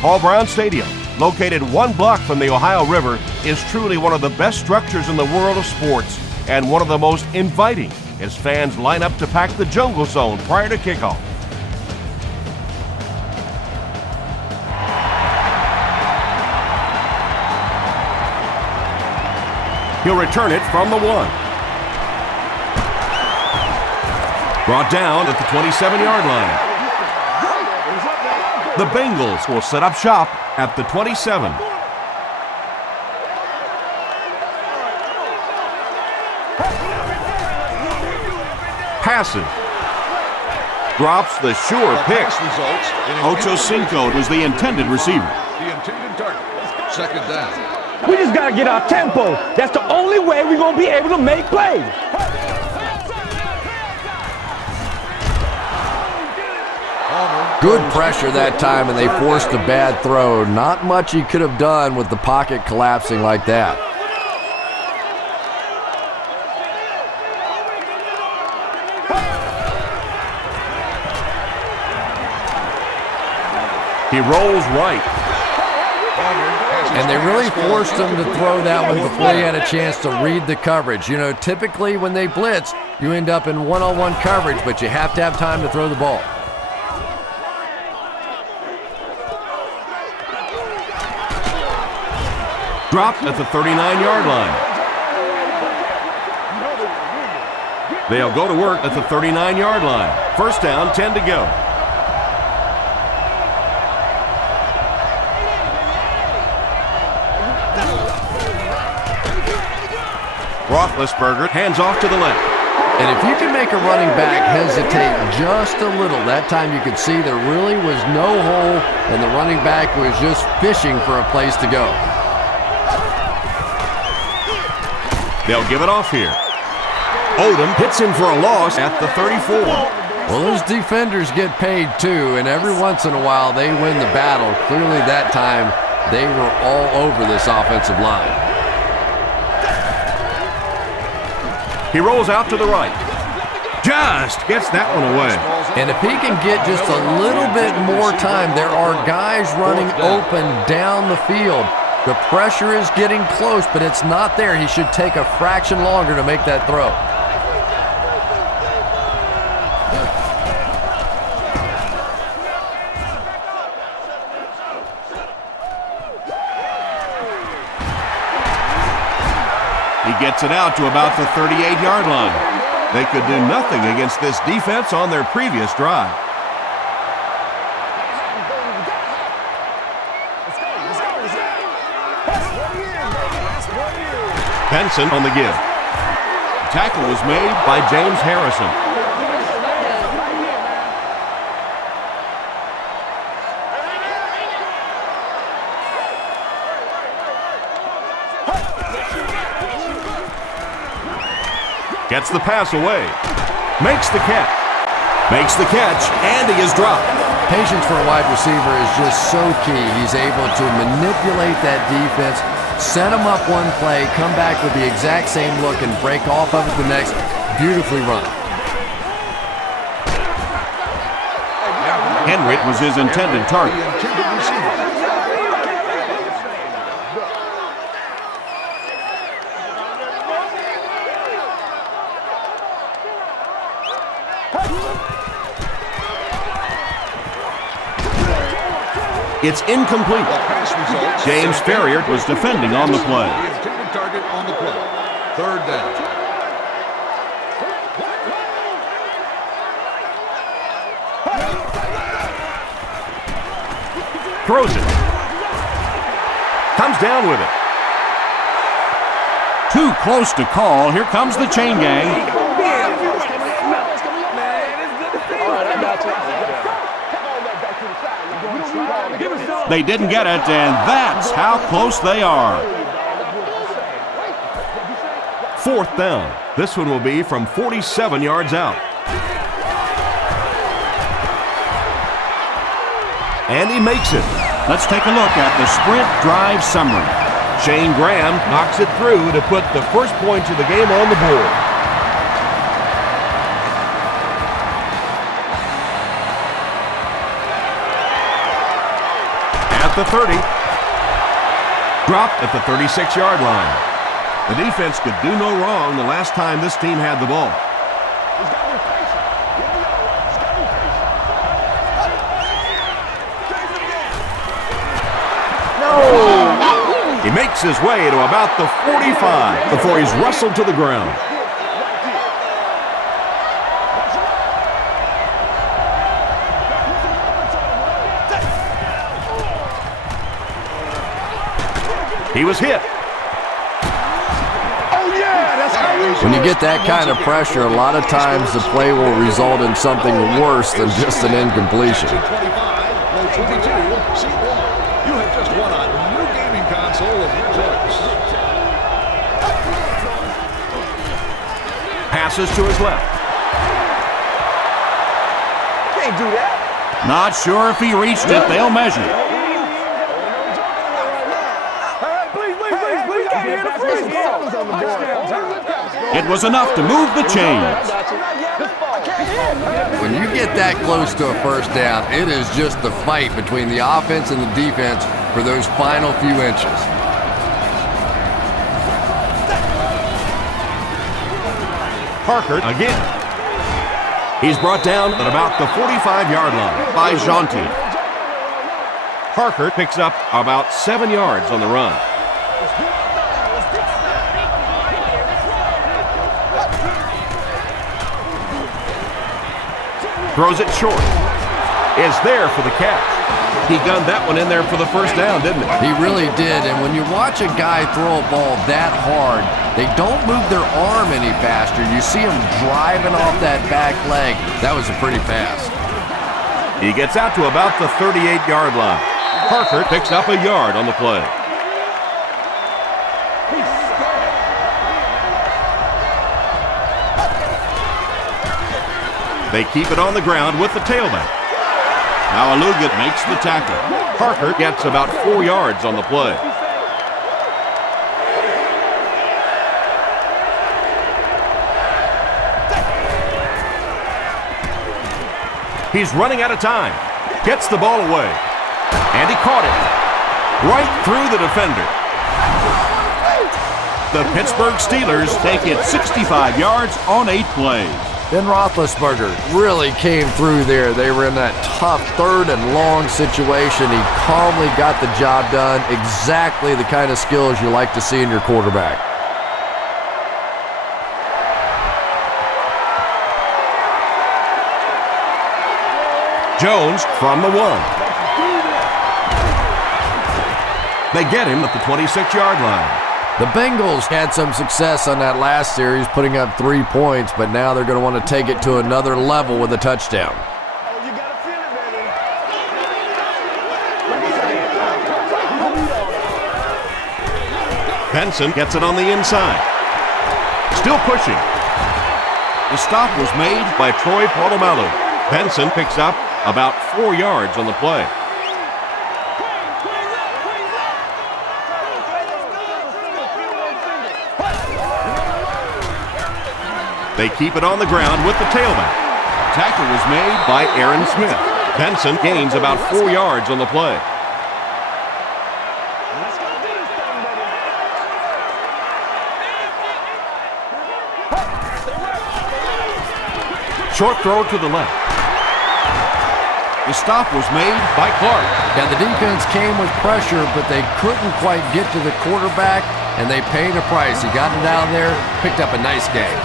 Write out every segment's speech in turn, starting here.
Paul Brown Stadium, located 1 block from the Ohio River, is truly one of the best structures in the world of sports and one of the most inviting as fans line up to pack the jungle zone prior to kickoff. He'll return it from the 1. Brought down at the 27-yard line. The Bengals will set up shop at the 27. Passes. Drops the sure pick. Ocho Cinco was the intended receiver. The intended target. Second down. We just got to get our tempo. That's the only way we're going to be able to make plays. Good pressure that time, and they forced a bad throw. Not much he could have done with the pocket collapsing like that. He rolls right. And they really forced him to throw that one before he had a chance to read the coverage. You know, typically when they blitz, you end up in one-on-one coverage, but you have to have time to throw the ball. Dropped at the 39-yard line. They'll go to work at the 39-yard line. First down, 10 to go. Roethlisberger hands off to the left. And if you can make a running back hesitate just a little, that time you could see there really was no hole and the running back was just fishing for a place to go. They'll give it off here. Odom hits him for a loss at the 34. Well, those defenders get paid too, and every once in a while they win the battle. Clearly that time they were all over this offensive line. He rolls out to the right. Just gets that one away. And if he can get just a little bit more time, there are guys running open down the field. The pressure is getting close, but it's not there. He should take a fraction longer to make that throw. He gets it out to about the 38-yard line. They could do nothing against this defense on their previous drive. Benson on the give. The tackle was made by James Harrison. Gets the pass away. Makes the catch. Makes the catch, and he is dropped. Patience for a wide receiver is just so key. He's able to manipulate that defense, set him up one play, come back with the exact same look, and break off of it the next. Beautifully run. Henry was his intended target. It's incomplete. James Ferrier was defending on the play. The intended target on the play. Third down. Throws it. Comes down with it. Too close to call. Here comes the chain gang. They didn't get it, and that's how close they are. Fourth down. This one will be from 47 yards out. And he makes it. Let's take a look at the sprint drive summary. Shane Graham knocks it through to put the first points of the game on the board. At the 30. Dropped at the 36-yard line. The defense could do no wrong the last time this team had the ball. He makes his way to about the 45 before he's wrestled to the ground. He was hit. When you get that kind of pressure, a lot of times the play will result in something worse than just an incompletion. You have just won a new gaming console of your choice. Passes to his left. Can't do that. Not sure if he reached it. They'll measure. It was enough to move the chains. When you get that close to a first down, it is just the fight between the offense and the defense for those final few inches. Parker again. He's brought down at about the 45-yard line by Jonty. Parker picks up about 7 yards on the run. Throws it short. Is there for the catch. He gunned that one in there for the first down, didn't he? He really did, and when you watch a guy throw a ball that hard, they don't move their arm any faster. You see him driving off that back leg. That was a pretty pass. He gets out to about the 38-yard line. Parker picks up a yard on the play. They keep it on the ground with the tailback. Now Alugat makes the tackle. Parker gets about 4 yards on the play. He's running out of time. Gets the ball away. And he caught it. Right through the defender. The Pittsburgh Steelers take it 65 yards on 8 plays. Ben Roethlisberger really came through there. They were in that tough third and long situation. He calmly got the job done. Exactly the kind of skills you like to see in your quarterback. Jones from the 1. They get him at the 26-yard line. The Bengals had some success on that last series, putting up 3 points, but now they're going to want to take it to another level with a touchdown. Benson gets it on the inside. Still pushing. The stop was made by Troy Polamalu. Benson picks up about 4 yards on the play. They keep it on the ground with the tailback. Tackle was made by Aaron Smith. Benson gains about 4 yards on the play. Short throw to the left. The stop was made by Clark. Yeah, the defense came with pressure, but they couldn't quite get to the quarterback, and they paid a price. He got it down there, picked up a nice game.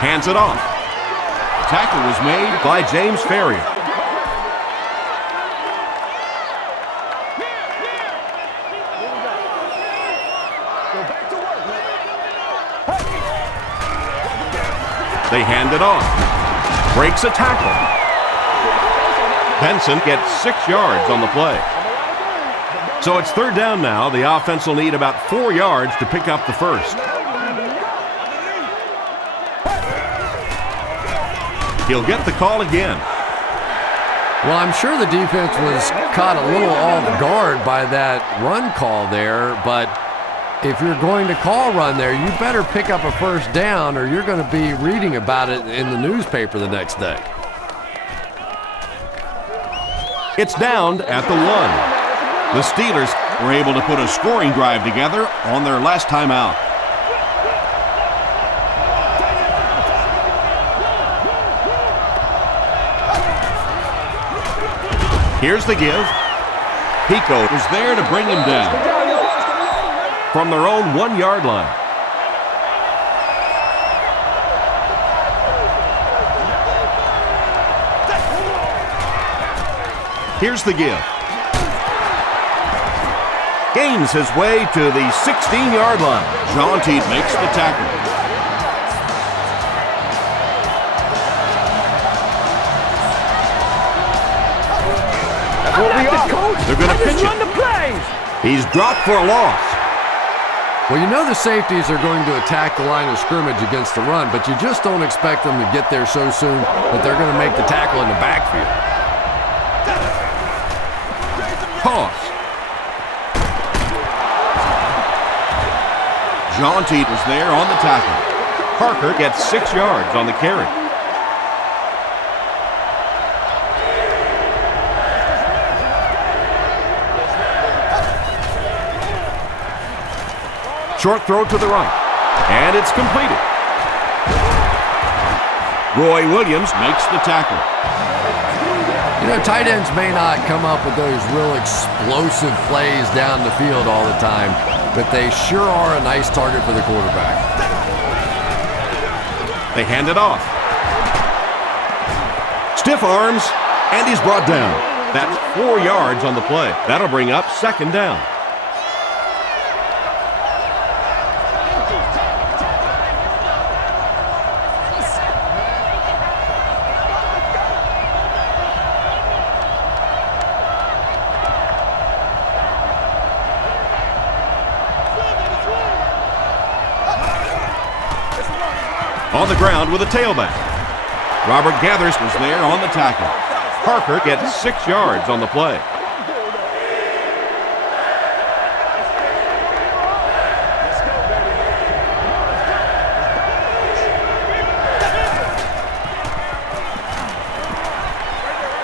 Hands it off. Tackle was made by James Ferrier. They hand it off. Breaks a tackle. Benson gets 6 yards on the play. So it's third down now. The offense will need about 4 yards to pick up the first. He'll get the call again. Well, I'm sure the defense was caught a little off guard by that run call there, but if you're going to call run there, you better pick up a first down or you're going to be reading about it in the newspaper the next day. It's down at the 1. The Steelers were able to put a scoring drive together on their last time out. Here's the give. Pico was there to bring him down from their own 1-yard line. Here's the give. Gains his way to the 16-yard line. Jaunty makes the tackle. That's what we are. They're going to pitch run it. the plays. He's dropped for a loss. Well, you know the safeties are going to attack the line of scrimmage against the run, but you just don't expect them to get there so soon that they're going to make the tackle in the backfield. Toss. Jaunty was there on the tackle. Parker gets 6 yards on the carry. Short throw to the right, and it's completed. Roy Williams makes the tackle. You know, tight ends may not come up with those real explosive plays down the field all the time, but they sure are a nice target for the quarterback. They hand it off. Stiff arms, and he's brought down. That's 4 yards on the play. That'll bring up 2nd down. On the ground with a tailback. Robert Gathers was there on the tackle. Parker gets 6 yards on the play.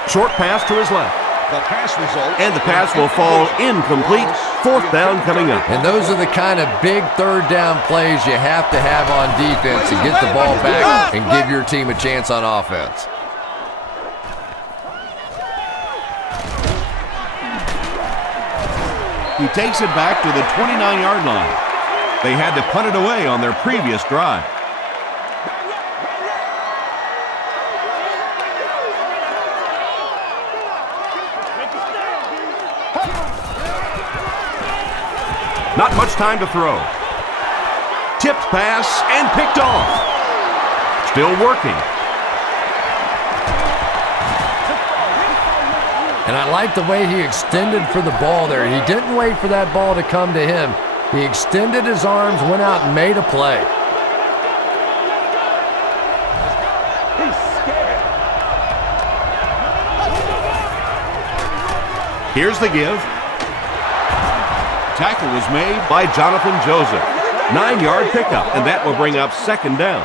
Short pass to his left. The pass result. And the pass will fall incomplete. 4th down coming up. And those are the kind of big 3rd down plays you have to have on defense to get the ball back and give your team a chance on offense. He takes it back to the 29-yard line. They had to punt it away on their previous drive. Not much time to throw. Tipped pass and picked off. Still working. And I like the way he extended for the ball there. He didn't wait for that ball to come to him. He extended his arms, went out and made a play. Here's the give. Tackle was made by Jonathan Joseph. 9-yard pickup, and that will bring up 2nd down.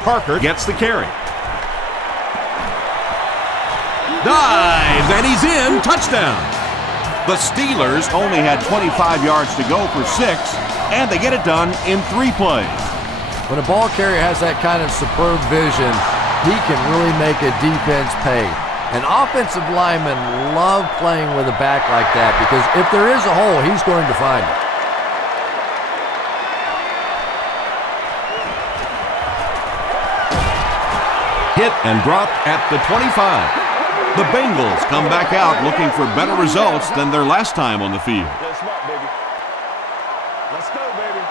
Parker gets the carry. Dives, and he's in. Touchdown. The Steelers only had 25 yards to go for 6, and they get it done in 3 plays. When a ball carrier has that kind of superb vision, he can really make a defense pay. And offensive linemen love playing with a back like that because if there is a hole, he's going to find it. Hit and dropped at the 25. The Bengals come back out looking for better results than their last time on the field. Let's go, baby. Let's go, baby.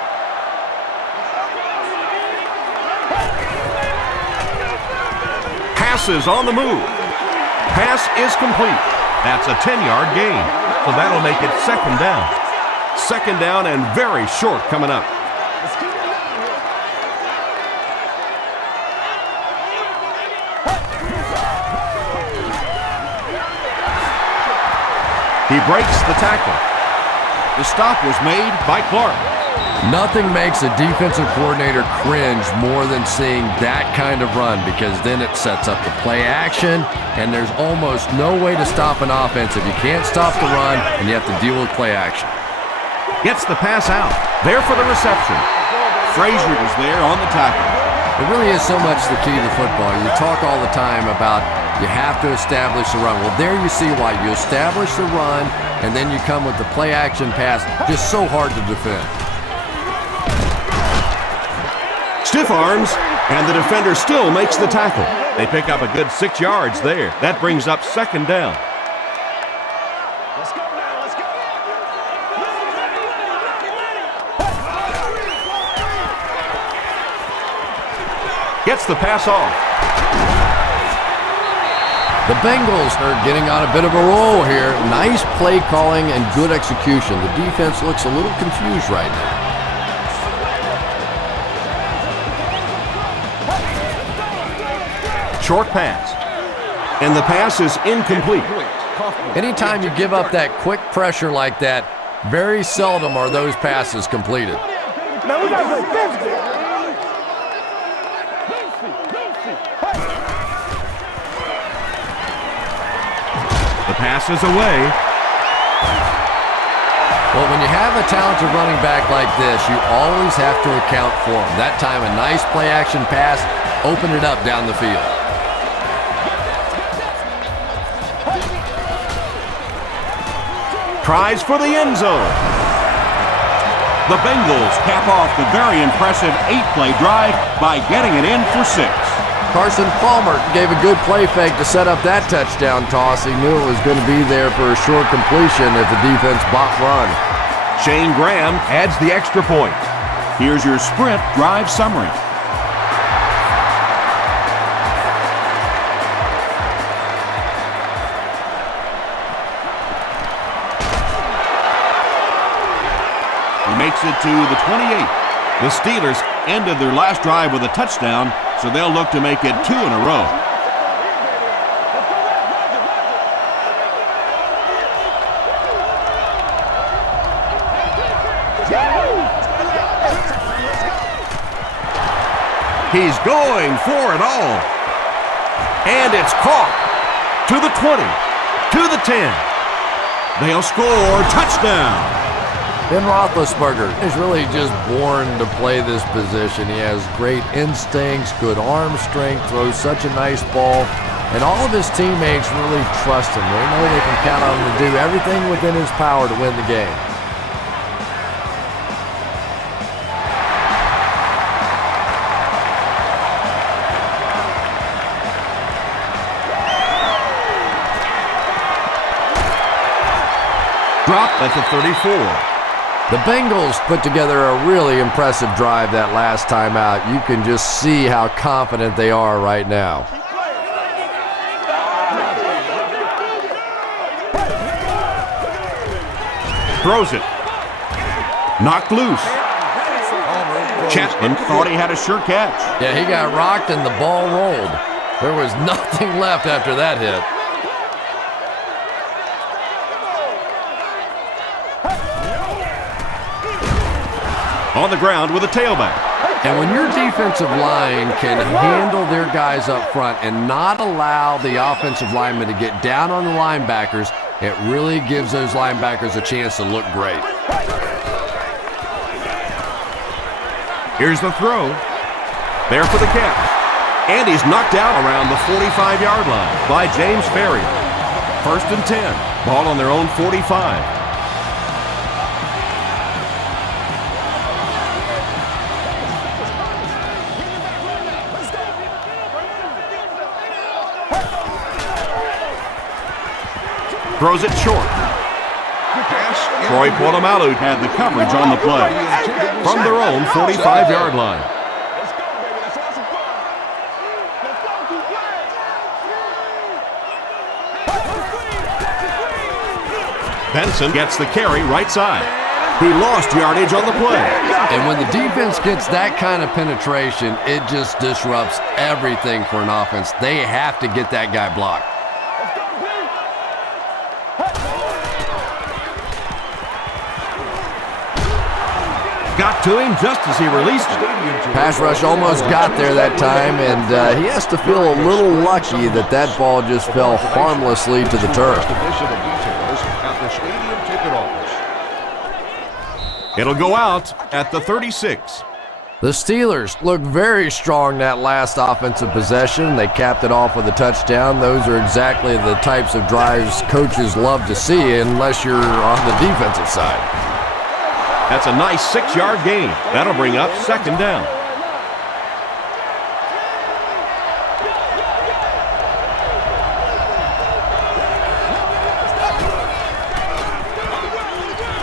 Passes on the move. Pass is complete. That's a 10-yard gain. So that'll make it 2nd down. 2nd down and very short coming up. He breaks the tackle. The stop was made by Clark. Nothing makes a defensive coordinator cringe more than seeing that kind of run, because then it sets up the play action, and there's almost no way to stop an offense if you can't stop the run and you have to deal with play action. Gets the pass out. There for the reception. Frazier is there on the tackle. It really is so much the key to football. You talk all the time about you have to establish the run. Well, there you see why. You establish the run, and then you come with the play action pass. Just so hard to defend. Stiff arms, and the defender still makes the tackle. They pick up a good 6 yards there. That brings up 2nd down. Let's go now, let's go. Gets the pass off. The Bengals are getting on a bit of a roll here. Nice play calling and good execution. The defense looks a little confused right now. Short pass. And the pass is incomplete. Anytime you give up that quick pressure like that, very seldom are those passes completed. Man, we gotta go 50. The pass is away. Well, when you have a talented running back like this, you always have to account for him. That time, a nice play action pass opened it up down the field. Tries for the end zone. The Bengals cap off the very impressive 8-play drive by getting it in for 6. Carson Palmer gave a good play fake to set up that touchdown toss. He knew it was going to be there for a short completion if the defense bought run. Shane Graham adds the extra point. Here's your sprint drive summary. He makes it to the 28. The Steelers ended their last drive with a touchdown, so they'll look to make it 2 in a row. He's going for it all. And it's caught. To the 20. To the 10. They'll score. Touchdown. Ben Roethlisberger is really just born to play this position. He has great instincts, good arm strength, throws such a nice ball, and all of his teammates really trust him. They know they can count on him to do everything within his power to win the game. Dropped at the 34. The Bengals put together a really impressive drive that last time out. You can just see how confident they are right now. Throws it. Knocked loose. Chapman thought he had a sure catch. Yeah, he got rocked and the ball rolled. There was nothing left after that hit. On the ground with a tailback. And when your defensive line can handle their guys up front and not allow the offensive linemen to get down on the linebackers, it really gives those linebackers a chance to look great. Here's the throw. There for the catch. And he's knocked out around the 45-yard line by James Ferrier. 1st and 10. Ball on their own 45. Throws it short. Troy Polamalu had the coverage on the play from their own 45-yard line. Benson gets the carry right side. He lost yardage on the play. And when the defense gets that kind of penetration, it just disrupts everything for an offense. They have to get that guy blocked. got to him just as he released it. Pass rush almost got there that time, and he has to feel a little lucky that that ball just fell harmlessly to the turf. It'll go out at the 36. The Steelers look very strong that last offensive possession. They capped it off with a touchdown. Those are exactly the types of drives coaches love to see unless you're on the defensive side. That's a nice 6-yard gain. That'll bring up second down.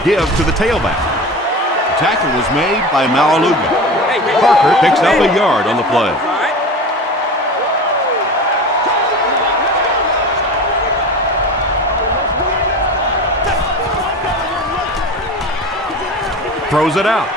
Give to the tailback. The tackle was made by Malaluga. Parker picks up a yard on the play. Throws it out.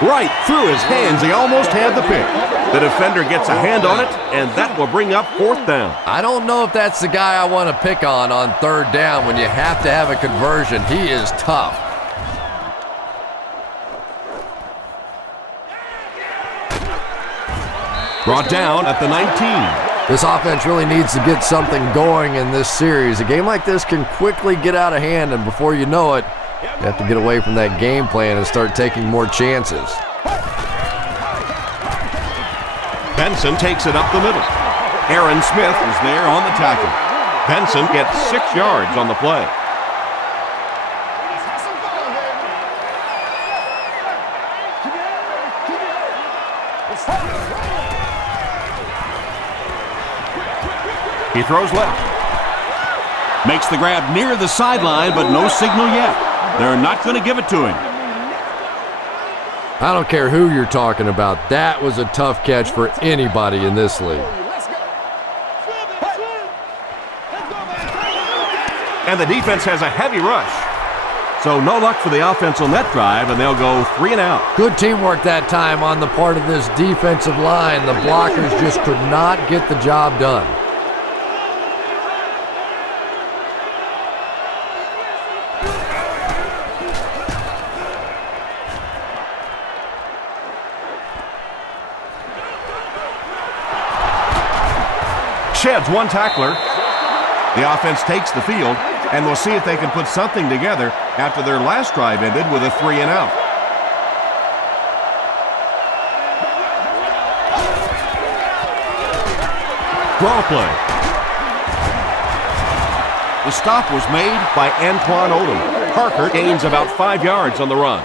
Right through his hands. He almost had the pick. The defender gets a hand on it, and that will bring up fourth down. I don't know if that's the guy I want to pick on third down when you have to have a conversion. He is tough. Brought down at the 19. This offense really needs to get something going in this series. A game like this can quickly get out of hand, and before you know it, you have to get away from that game plan and start taking more chances. Benson takes it up the middle. Aaron Smith is there on the tackle. Benson gets 6 yards on the play. He throws left. Makes the grab near the sideline, but no signal yet. They're not going to give it to him. I don't care who you're talking about. That was a tough catch for anybody in this league. And the defense has a heavy rush. So no luck for the offense on that drive, and they'll go 3 and out. Good teamwork that time on the part of this defensive line. The blockers just could not get the job done. Sheds one tackler. The offense takes the field, and we'll see if they can put something together after their last drive ended with a 3 and out. Draw play. The stop was made by Antoine Odom. Parker gains about 5 yards on the run.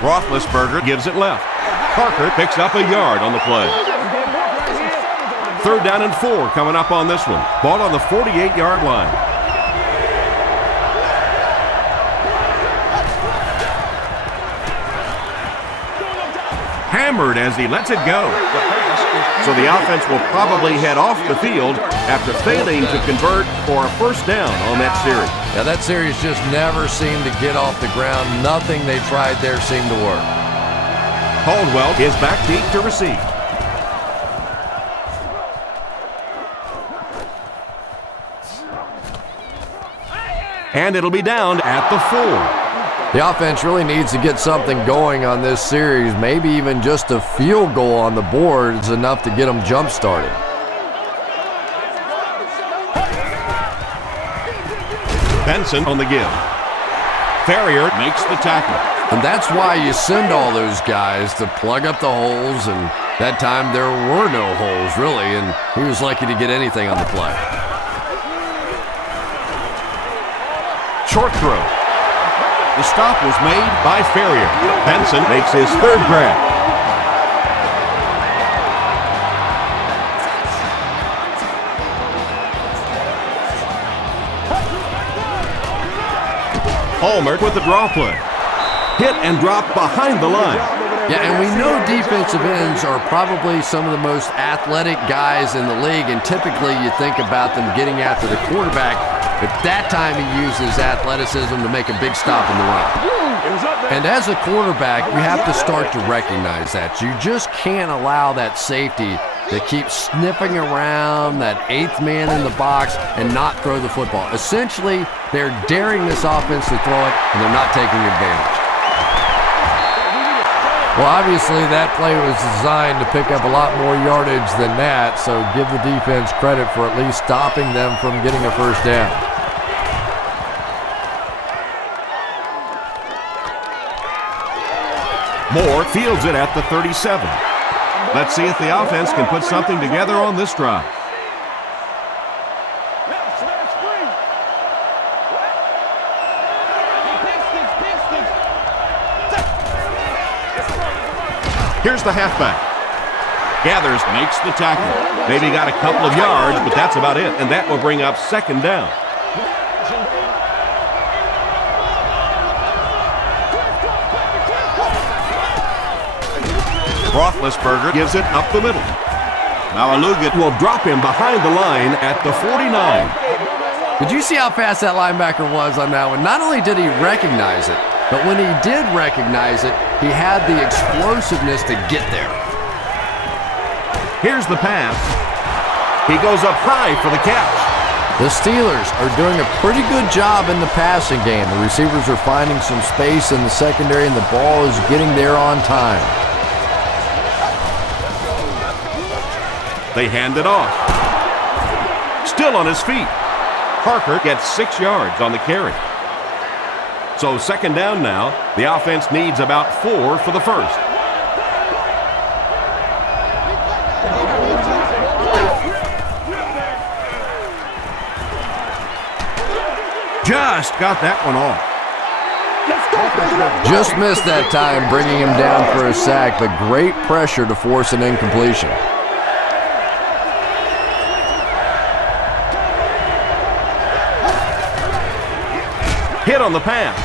Roethlisberger gives it left. Parker picks up a yard on the play. 3rd down and 4 coming up on this one. Ball on the 48-yard line. Hammered as he lets it go. So the offense will probably head off the field after failing to convert for a first down on that series. Yeah, that series just never seemed to get off the ground. Nothing they tried there seemed to work. Caldwell is back deep to receive. And it'll be down at the 4. The offense really needs to get something going on this series. Maybe even just a field goal on the board is enough to get them jump-started. Benson on the give. Farrier makes the tackle. And that's why you send all those guys to plug up the holes, and that time there were no holes, really, and he was lucky to get anything on the play. Short throw. The stop was made by Farrier. Benson makes his 3rd grab. Hallmark with the draw play. Hit and drop behind the line. Yeah, and we know defensive ends are probably some of the most athletic guys in the league, and typically you think about them getting after the quarterback, but that time he uses athleticism to make a big stop in the run. And as a quarterback, you have to start to recognize that. You just can't allow that safety to keep sniffing around that 8th man in the box and not throw the football. Essentially, they're daring this offense to throw it, and they're not taking advantage. Well, obviously, that play was designed to pick up a lot more yardage than that, so give the defense credit for at least stopping them from getting a first down. Moore fields it at the 37. Let's see if the offense can put something together on this drive. Here's the halfback. Gathers, makes the tackle. Maybe got a couple of yards, but that's about it, and that will bring up second down. Roethlisberger gives it up the middle. Malaluga will drop him behind the line at the 49. Did you see how fast that linebacker was on that one? Not only did he recognize it, but when he did recognize it, he had the explosiveness to get there. Here's the pass. He goes up high for the catch. The Steelers are doing a pretty good job in the passing game. The receivers are finding some space in the secondary, and the ball is getting there on time. They hand it off. Still on his feet. Parker gets 6 yards on the carry. So second down now. The offense needs about 4 for the first. Just got that one off. Just missed that time, bringing him down for a sack, but great pressure to force an incompletion. Hit on the pass.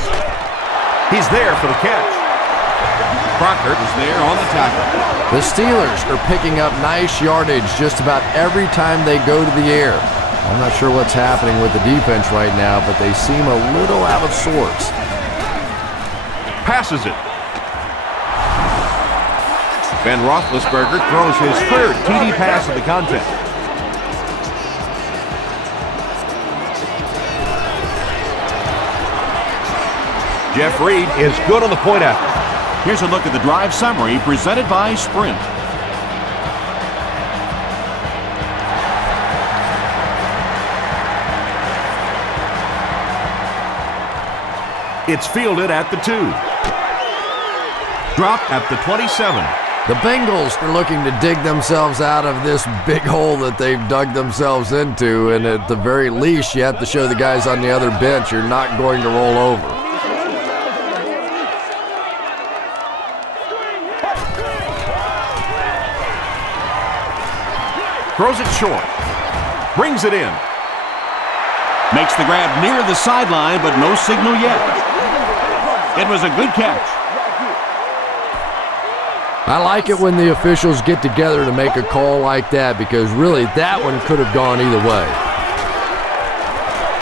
He's there for the catch. Crocker is there on the tackle. The Steelers are picking up nice yardage just about every time they go to the air. I'm not sure what's happening with the defense right now, but they seem a little out of sorts. Passes it. Ben Roethlisberger throws his 3rd TD pass of the contest. Jeff Reed is good on the point after. Here's a look at the drive summary presented by Sprint. It's fielded at the 2. Dropped at the 27. The Bengals are looking to dig themselves out of this big hole that they've dug themselves into, and at the very least, you have to show the guys on the other bench you're not going to roll over. Throws it short. Brings it in. Makes the grab near the sideline, but no signal yet. It was a good catch. I like it when the officials get together to make a call like that, because really that one could have gone either way.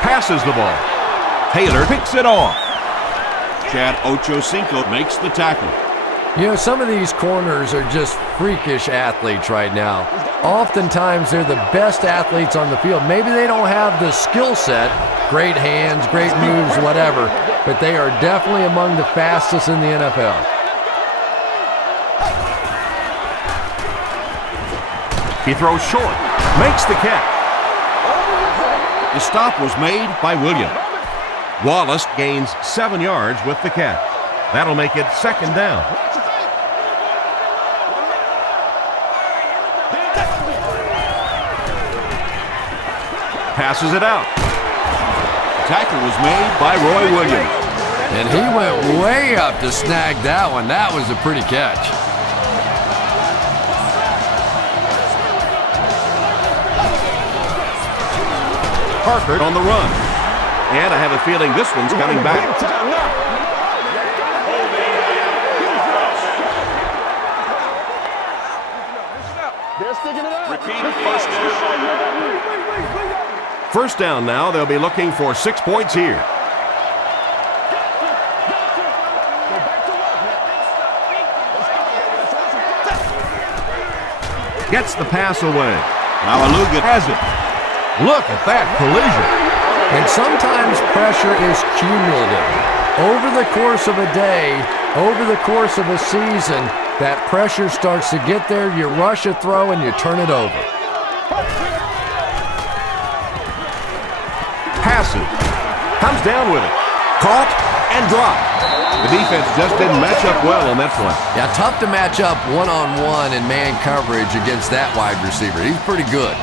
Passes the ball. Taylor picks it off. Chad Ochocinco makes the tackle. You know, some of these corners are just freakish athletes right now. Oftentimes, they're the best athletes on the field. Maybe they don't have the skill set, great hands, great moves, whatever, but they are definitely among the fastest in the NFL. He throws short, makes the catch. The stop was made by Williams. Wallace gains 7 yards with the catch. That'll make it second down. Passes it out. Tackle was made by Roy Williams. And he went way up to snag that one. That was a pretty catch. Parker on the run. And I have a feeling this one's coming back. First down now. They'll be looking for 6 points here. Gets the pass away. Malaluga has it. Look at that collision. And sometimes pressure is cumulative. Over the course of a day, over the course of a season, that pressure starts to get there, you rush a throw and you turn it over. Passes. Comes down with it. Caught and dropped. The defense just didn't match up well on that play. Yeah, tough to match up one-on-one in man coverage against that wide receiver. He's pretty good.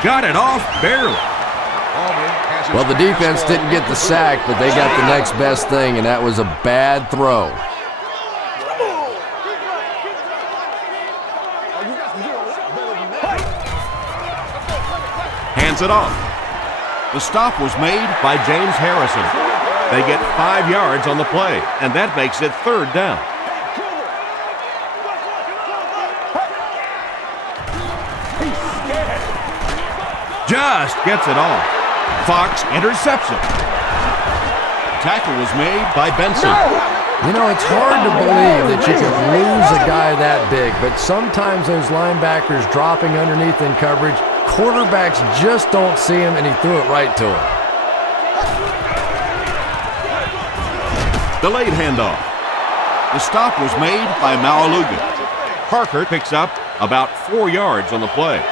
Got it off barely. Well, the defense didn't get the sack, but they got the next best thing, and that was a bad throw. Hands it off. The stop was made by James Harrison. They get 5 yards on the play, and that makes it 3rd down. Just gets it off. Fox intercepts it. Tackle was made by Benson. You know, it's hard to believe that you could lose a guy that big, but sometimes those linebackers dropping underneath in coverage, quarterbacks just don't see him, and he threw it right to him. Delayed handoff. The stop was made by Malaluga. Parker picks up about 4 yards on the play.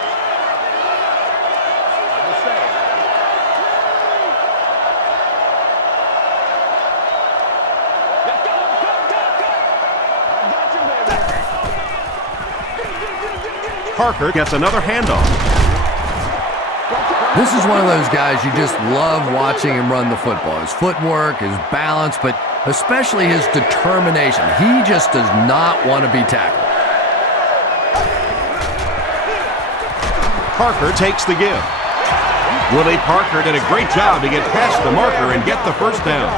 Parker gets another handoff. This is one of those guys you just love watching him run the football. His footwork, his balance, but especially his determination. He just does not want to be tackled. Parker takes the give. Willie Parker did a great job to get past the marker and get the first down.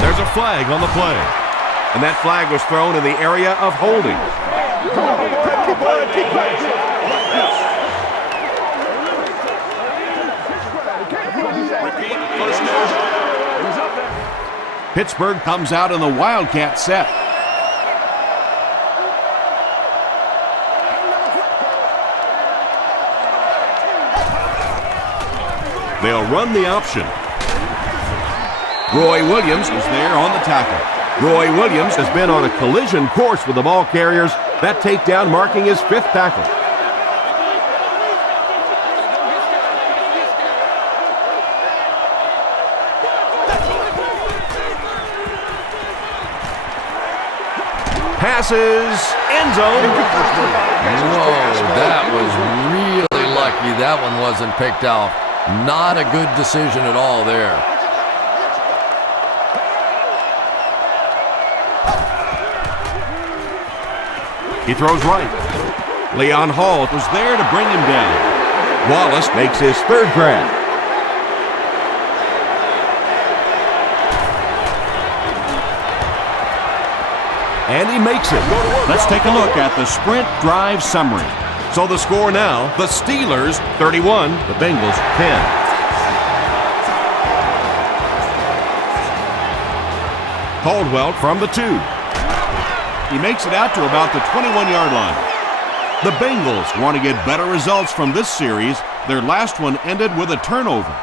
There's a flag on the play, and that flag was thrown in the area of holding. Pittsburgh comes out in the Wildcat set. They'll run the option. Roy Williams is there on the tackle. Roy Williams has been on a collision course with the ball carriers. That takedown marking his 5th tackle. Passes, end zone. Whoa, that was really lucky that one wasn't picked off. Not a good decision at all there. He throws right. Leon Hall was there to bring him down. Wallace makes his 3rd grab. And he makes it. Let's take a look at the sprint drive summary. So the score now, the Steelers 31, the Bengals 10. Caldwell from the 2. He makes it out to about the 21-yard line. The Bengals want to get better results from this series. Their last one ended with a turnover.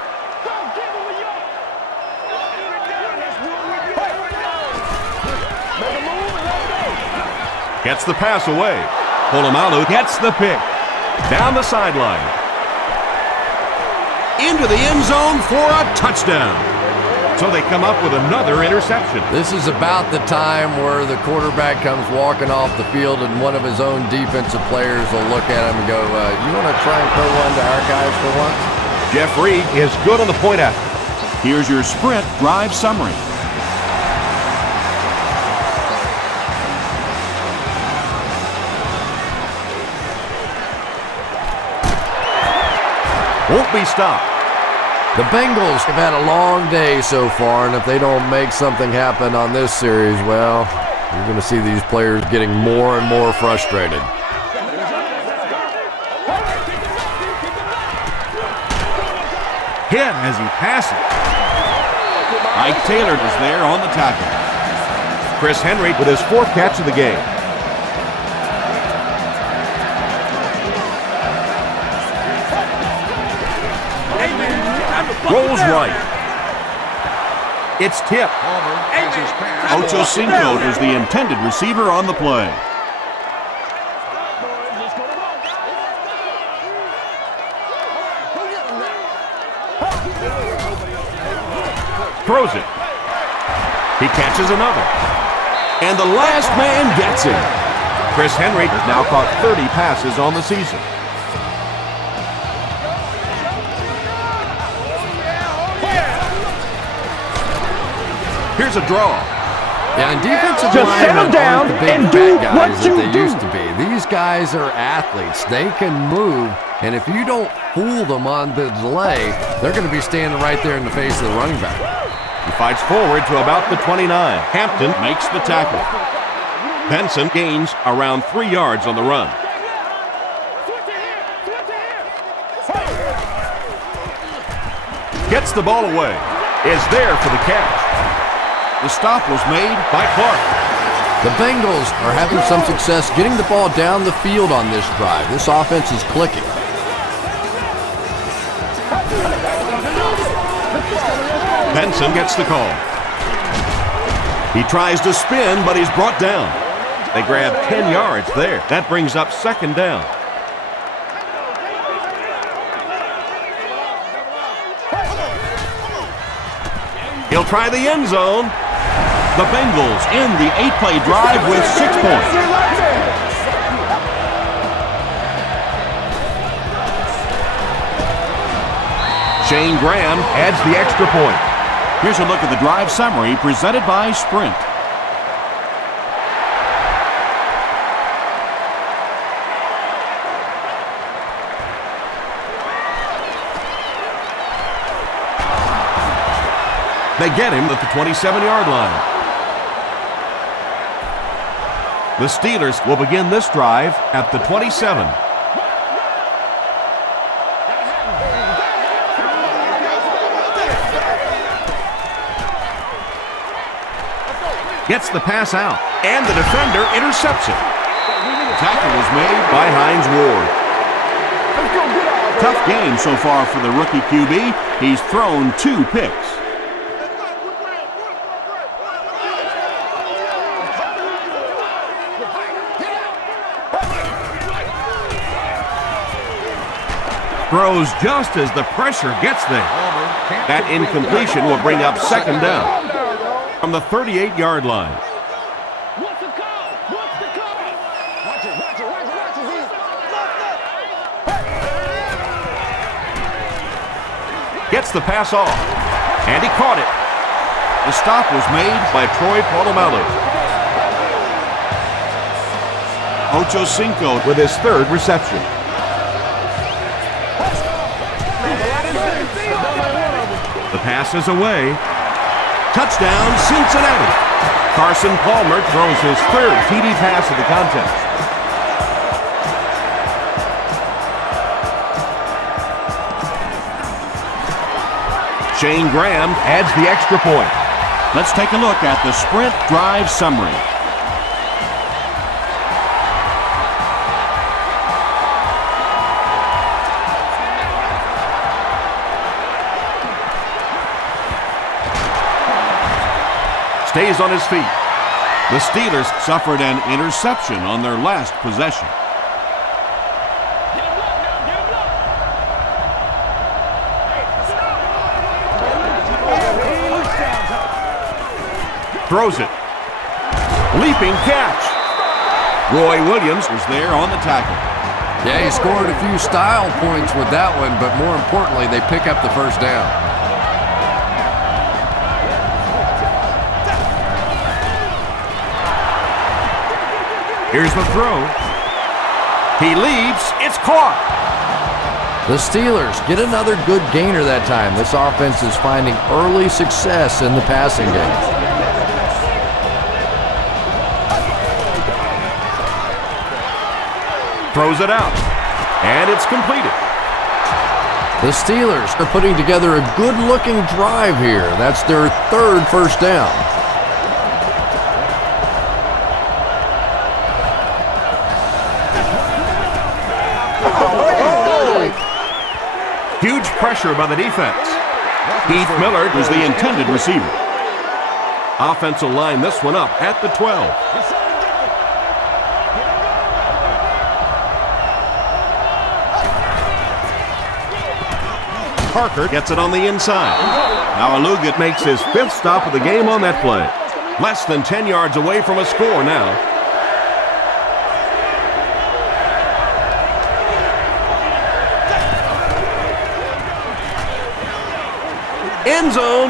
Gets the pass away. Polamalu gets the pick. Down the sideline. Into the end zone for a touchdown. So they come up with another interception. This is about the time where the quarterback comes walking off the field and one of his own defensive players will look at him and go, you want to try and throw one to our guys for once? Jeff Reed is good on the point after. Here's your sprint drive summary. Won't be stopped. The Bengals have had a long day so far, and if they don't make something happen on this series, well, you're going to see these players getting more and more frustrated. hit as he passes. Ike Taylor is there on the tackle. Chris Henry with his 4th catch of the game. Rolls right. It's tipped. Ocho Cinco is the intended receiver on the play. Throws it. He catches another. And the last man gets him. Chris Henry has now caught 30 passes on the season. Here's a draw. Yeah, and defensive Just linemen settle down aren't the big and fat do guys what that you they do. used to be. These guys are athletes. They can move, and if you don't fool them on the delay, they're going to be standing right there in the face of the running back. He fights forward to about the 29. Hampton makes the tackle. Benson gains around 3 yards on the run. Gets the ball away. Is there for the catch. The stop was made by Clark. The Bengals are having some success getting the ball down the field on this drive. This offense is clicking. Benson gets the call. He tries to spin, but he's brought down. They grab 10 yards there. That brings up 2nd down. He'll try the end zone. The Bengals end the 8-play drive with 6 points. Shane Graham adds the extra point. Here's a look at the drive summary presented by Sprint. They get him at the 27-yard line. The Steelers will begin this drive at the 27. Gets the pass out, and the defender intercepts it. Tackle was made by Hines Ward. Tough game so far for the rookie QB. He's thrown 2 picks. Throws just as the pressure gets there. That incompletion will bring up 2nd down from the 38-yard line. What's the call? What's the call? Watch it, watch it, watch it, watch it. Gets the pass off, and he caught it. The stop was made by Troy Polamalu. Ocho Cinco with his 3rd reception. The pass is away. Touchdown, Cincinnati. Carson Palmer throws his 3rd TD pass of the contest. Shane Graham adds the extra point. Let's take a look at the Sprint drive summary. Stays on his feet. The Steelers suffered an interception on their last possession. Throws it. Leaping catch. Roy Williams was there on the tackle. Yeah, he scored a few style points with that one, but more importantly, they pick up the 1st down. Here's the throw. He leaps. It's caught. The Steelers get another good gainer that time. This offense is finding early success in the passing game. Throws it out. And it's completed. The Steelers are putting together a good-looking drive here. That's their third first down. Huge pressure by the defense. Heath Miller was the intended receiver. Offense will line this one up at the 12. Parker gets it on the inside. Now Aluga makes his 5th stop of the game on that play. Less than 10 yards away from a score now. End zone.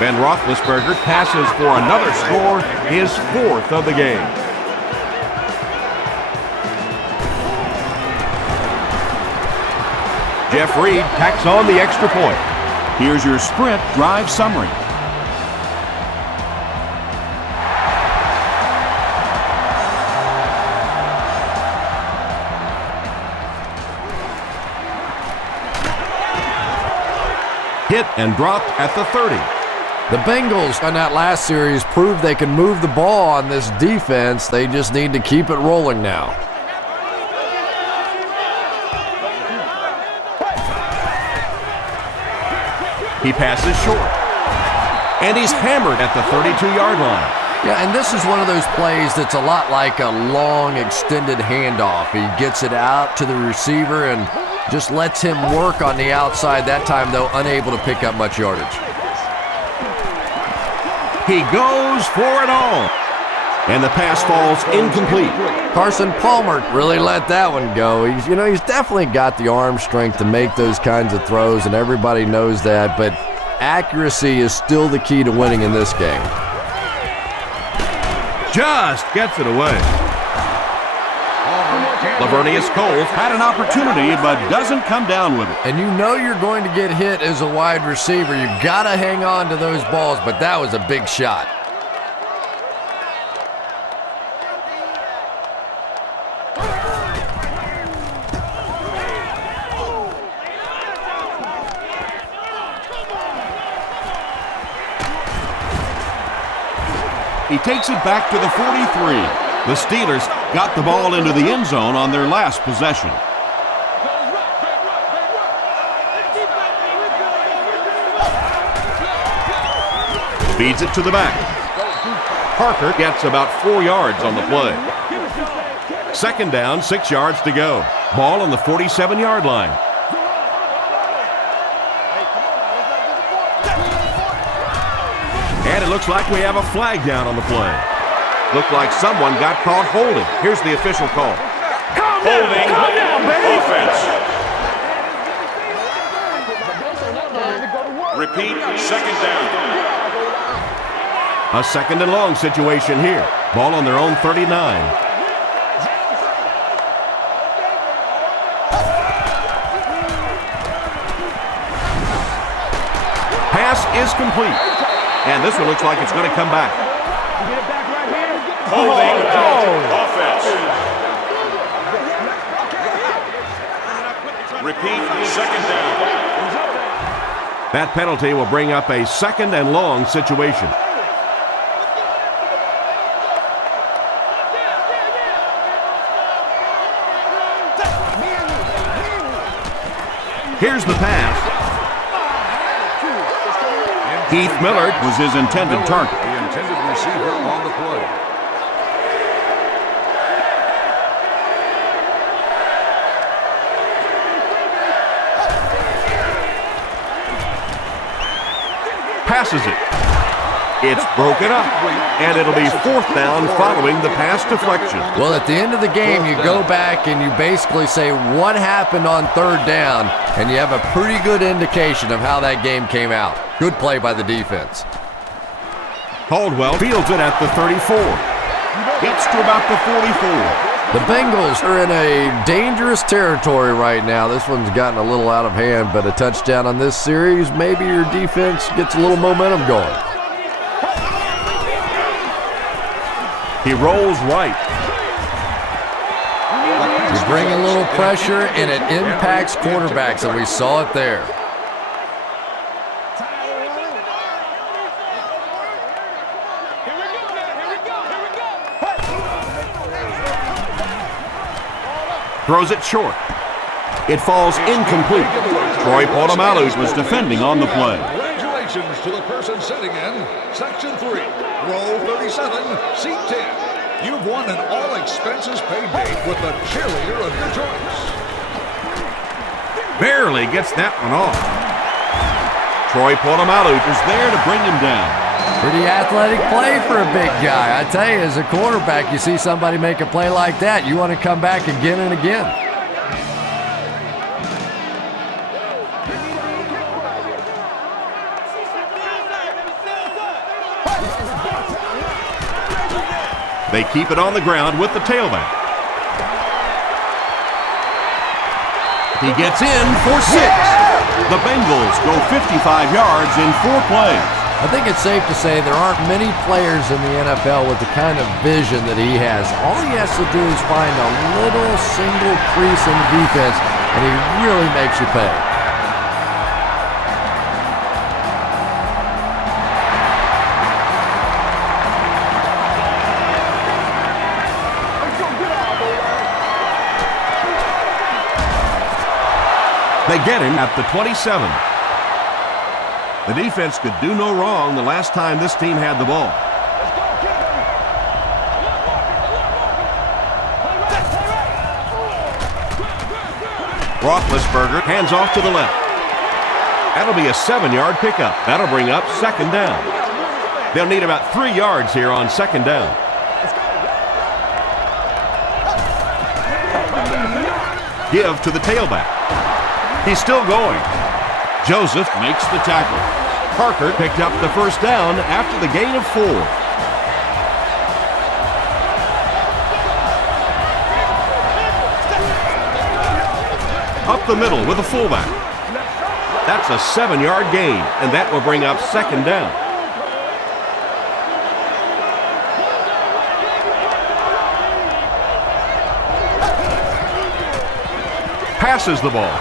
Ben Roethlisberger passes for another score, his 4th of the game. Jeff Reed tacks on the extra point. Here's your sprint drive summary. Hit and dropped at the 30. The Bengals on that last series proved they can move the ball on this defense. They just need to keep it rolling now. He passes short. And he's hammered at the 32-yard line. Yeah, and this is one of those plays that's a lot like a long, extended handoff. He gets it out to the receiver and just lets him work on the outside. That time, though, unable to pick up much yardage. He goes for it all. And the pass falls incomplete. Carson Palmer really let that one go. He's definitely got the arm strength to make those kinds of throws, and everybody knows that, but accuracy is still the key to winning in this game. Just gets it away. Lavernius Coles Had an opportunity, but doesn't come down with it. And you know you're going to get hit as a wide receiver. You've got to hang on to those balls, but that was a big shot. He takes it back to the 43. The Steelers got the ball into the end zone on their last possession. feeds it to the back. Parker gets about 4 yards on the play. Second down, 6 yards to go. Ball on the 47-yard line. And it looks like we have a flag down on the play. Looked like someone got caught holding. Here's the official call. Holding. Calm down, baby. Offense. Repeat, second down. A second and long situation here. Ball on their own 39. Pass is complete. And this one looks like it's going to come back. Holding. Offense. Repeat, second down. That penalty will bring up a second and long situation. Here's the pass. Heath Miller was his intended target. The intended receiver on the play. passes it. It's broken up, and it'll be fourth down following the pass deflection. Well, at the end of the game, you go back and you basically say what happened on third down, and you have a pretty good indication of how that game came out. Good play by the defense. Caldwell fields it at the 34. Gets to about the 44. The Bengals are in a dangerous territory right now. This one's gotten a little out of hand, but a touchdown on this series, maybe your defense gets a little momentum going. He rolls right. You bring a little pressure, and it impacts quarterbacks, and we saw it there. Throws it short. It falls incomplete. Troy Polamalu was defending on the play. Congratulations to the person sitting in Section 3, row 37, seat 10. You've won an all-expenses-paid date with the cheerleader of your choice. Barely gets that one off. Troy Polamalu is there to bring him down. Pretty athletic play for a big guy. I tell you, as a quarterback, you see somebody make a play like that, you want to come back again and again. They keep it on the ground with the tailback. He gets in for 6. The Bengals go 55 yards in 4 plays. I think it's safe to say there aren't many players in the NFL with the kind of vision that he has. All he has to do is find a little single crease in the defense, and he really makes you pay. They get him at the 27. The defense could do no wrong the last time this team had the ball. Roethlisberger hands off to the left. That'll be a 7-yard pickup. That'll bring up 2nd down. They'll need about 3 yards here on 2nd down. Give to the tailback. He's still going. Joseph makes the tackle. Parker picked up the 1st down after the gain of 4. Up the middle with a fullback. That's a 7-yard gain, and that will bring up 2nd down. Passes the ball.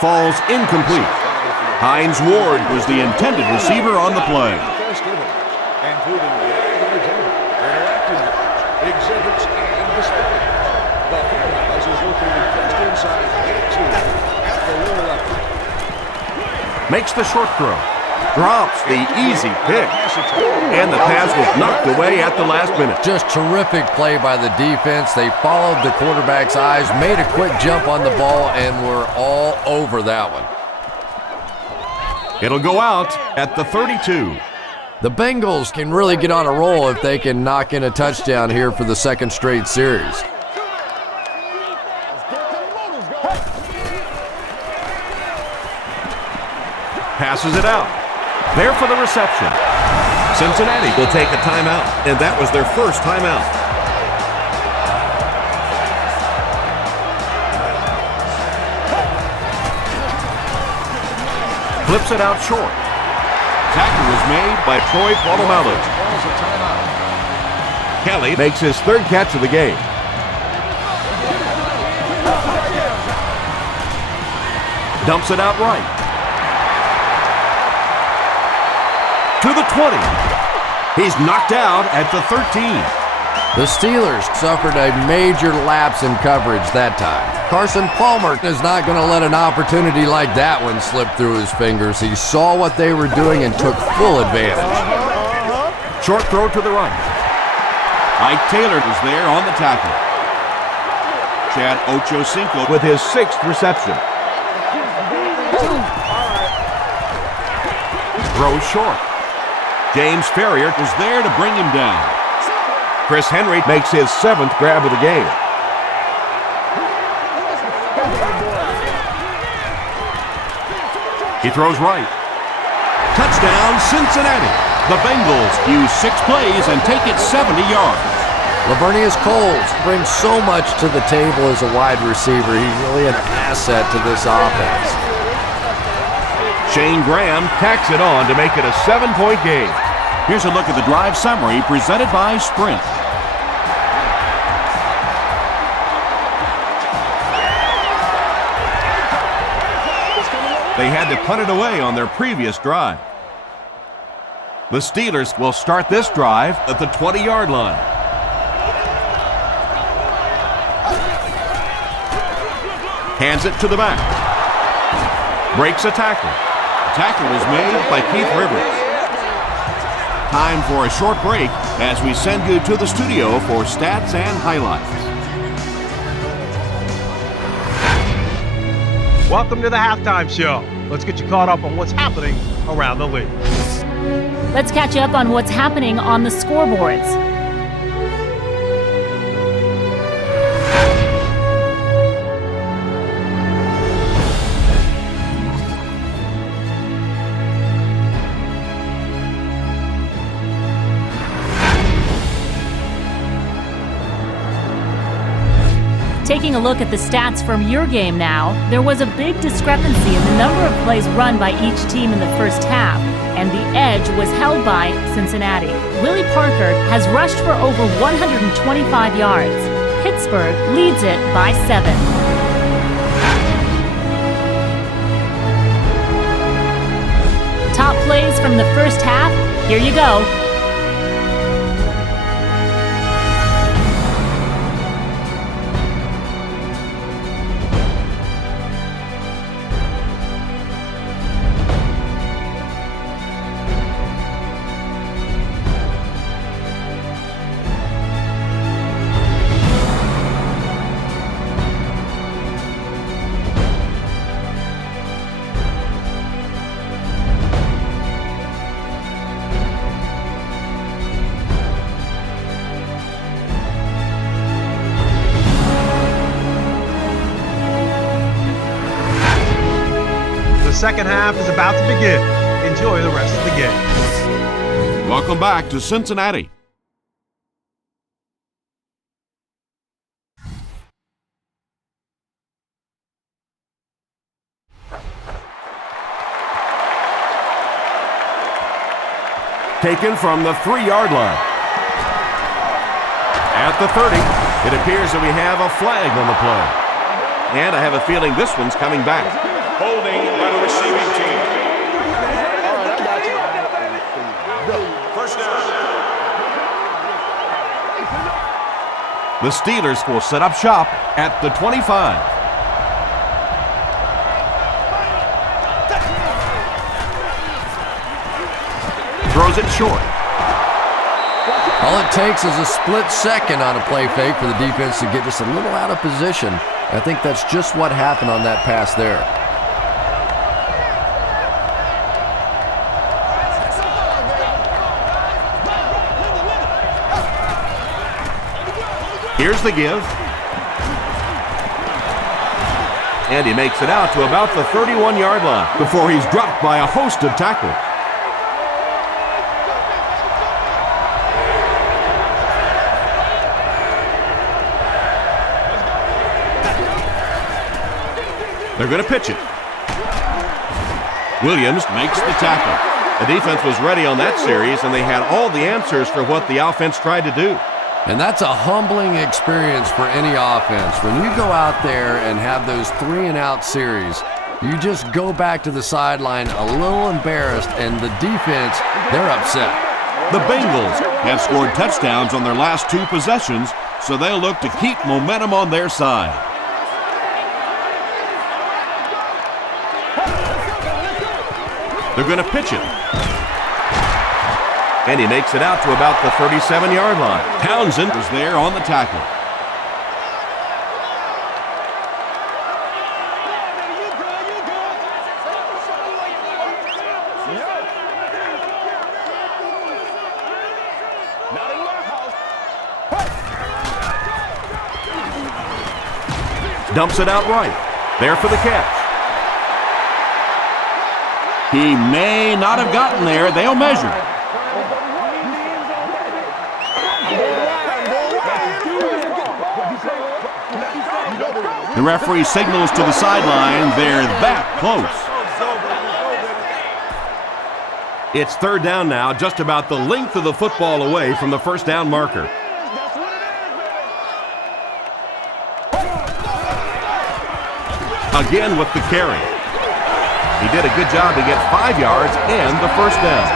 Falls incomplete. Hines Ward was the intended receiver on the play. Including the interactive exhibits and displays. The fieldhouse is located just inside gate 2 at the lower left. Makes the short throw. Drops the easy pick. And the pass was knocked away at the last minute. Just terrific play by the defense. They followed the quarterback's eyes, made a quick jump on the ball, and were all over that one. It'll go out at the 32. The Bengals can really get on a roll if they can knock in a touchdown here for the 2nd straight series. Passes it out. There for the reception. Cincinnati will take a timeout, and that was their first timeout. Flips it out short. Tackle was made by Troy Polamalu. Kelly makes his 3rd catch of the game. Dumps it out right. To the 20. He's knocked out at the 13. The Steelers suffered a major lapse in coverage that time. Carson Palmer is not going to let an opportunity like that one slip through his fingers. He saw what they were doing and took full advantage. Short throw to the right. Ike Taylor was there on the tackle. Chad Ochocinco with his 6th reception. Throw short. James Ferrier was there to bring him down. Chris Henry makes his 7th grab of the game. He throws right. Touchdown, Cincinnati. The Bengals use 6 plays and take it 70 yards. Lavernius Coles brings so much to the table as a wide receiver. He's really an asset to this offense. Shane Graham tacks it on to make it a 7-point game. Here's a look at the drive summary presented by Sprint. They had to punt it away on their previous drive. The Steelers will start this drive at the 20-yard line. Hands it to the back. Breaks a tackle. The tackle was made by Keith Rivers. Time for a short break as we send you to the studio for stats and highlights. Welcome to the halftime show. Let's get you caught up on what's happening around the league. Let's catch you up on what's happening on the scoreboards. Taking a look at the stats from your game now, there was a big discrepancy in the number of plays run by each team in the first half, and the edge was held by Cincinnati. Willie Parker has rushed for over 125 yards. Pittsburgh leads it by 7. Top plays from the first half, here you go. The second half is about to begin. Enjoy the rest of the game. Welcome back to Cincinnati. Taken from the 3-yard line. At the 30, it appears that we have a flag on the play. And I have a feeling this one's coming back. Holding by the receiving team. First down. The Steelers will set up shop at the 25. Throws it short. All it takes is a split second on a play fake for the defense to get just a little out of position. I think that's just what happened on that pass there. Here's the give. And he makes it out to about the 31-yard line before he's dropped by a host of tacklers. They're going to pitch it. Williams makes the tackle. The defense was ready on that series, and they had all the answers for what the offense tried to do. And that's a humbling experience for any offense. When you go out there and have those 3-and-out series, you just go back to the sideline a little embarrassed, and the defense, they're upset. The Bengals have scored touchdowns on their last 2 possessions, so they'll look to keep momentum on their side. They're going to pitch it. And he makes it out to about the 37-yard line. Townsend was there on the tackle. Dumps it out right. There for the catch. He may not have gotten there. They'll measure. The referee signals to the sideline. They're that close. It's third down now, just about the length of the football away from the first down marker. Again with the carry. He did a good job to get 5 yards and the first down.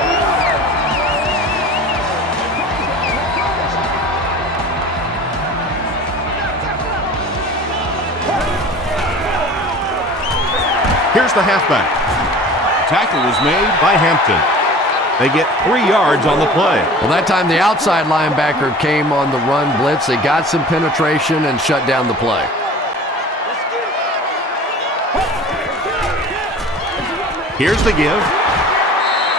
Here's the halfback. Tackle was made by Hampton. They get 3 yards on the play. Well, that time the outside linebacker came on the run blitz. They got some penetration and shut down the play. Here's the give.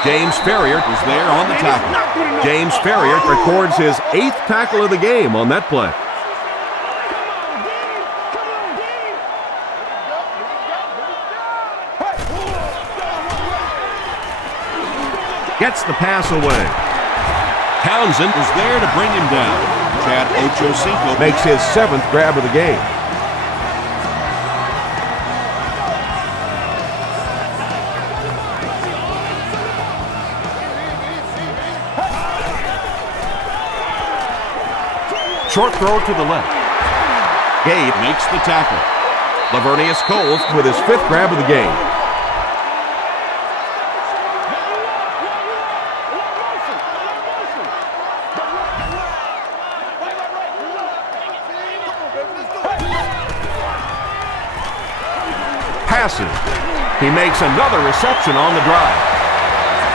James Ferrier was there on the tackle. James Ferrier records his 8th tackle of the game on that play. Gets the pass away. Townsend is there to bring him down. Chad Ochocinco makes his 7th grab of the game. Short throw to the left. Gabe makes the tackle. Lavernius Coles with his 5th grab of the game. Passes. He makes another reception on the drive.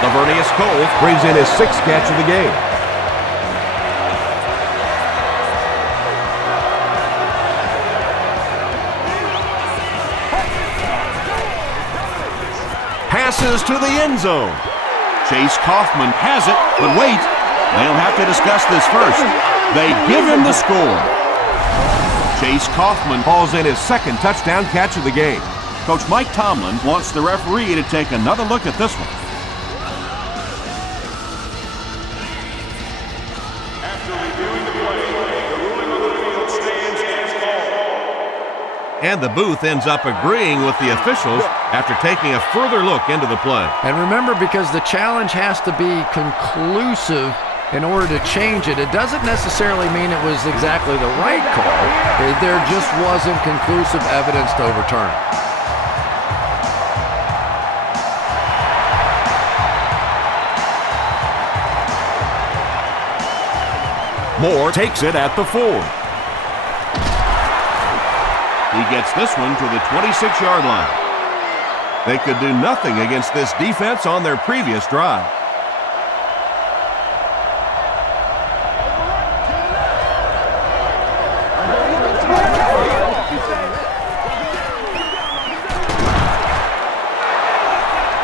Lavernius Coles brings in his 6th catch of the game. Passes to the end zone. Chase Kaufman has it, but wait, they'll have to discuss this first. They give him the score. Chase Kaufman hauls in his 2nd touchdown catch of the game. Coach Mike Tomlin wants the referee to take another look at this one. After reviewing the play, the ruling on the field stands as called. And the booth ends up agreeing with the officials after taking a further look into the play. And remember, because the challenge has to be conclusive in order to change it, it doesn't necessarily mean it was exactly the right call. There just wasn't conclusive evidence to overturn it. Moore takes it at the 4. He gets this one to the 26-yard line. They could do nothing against this defense on their previous drive.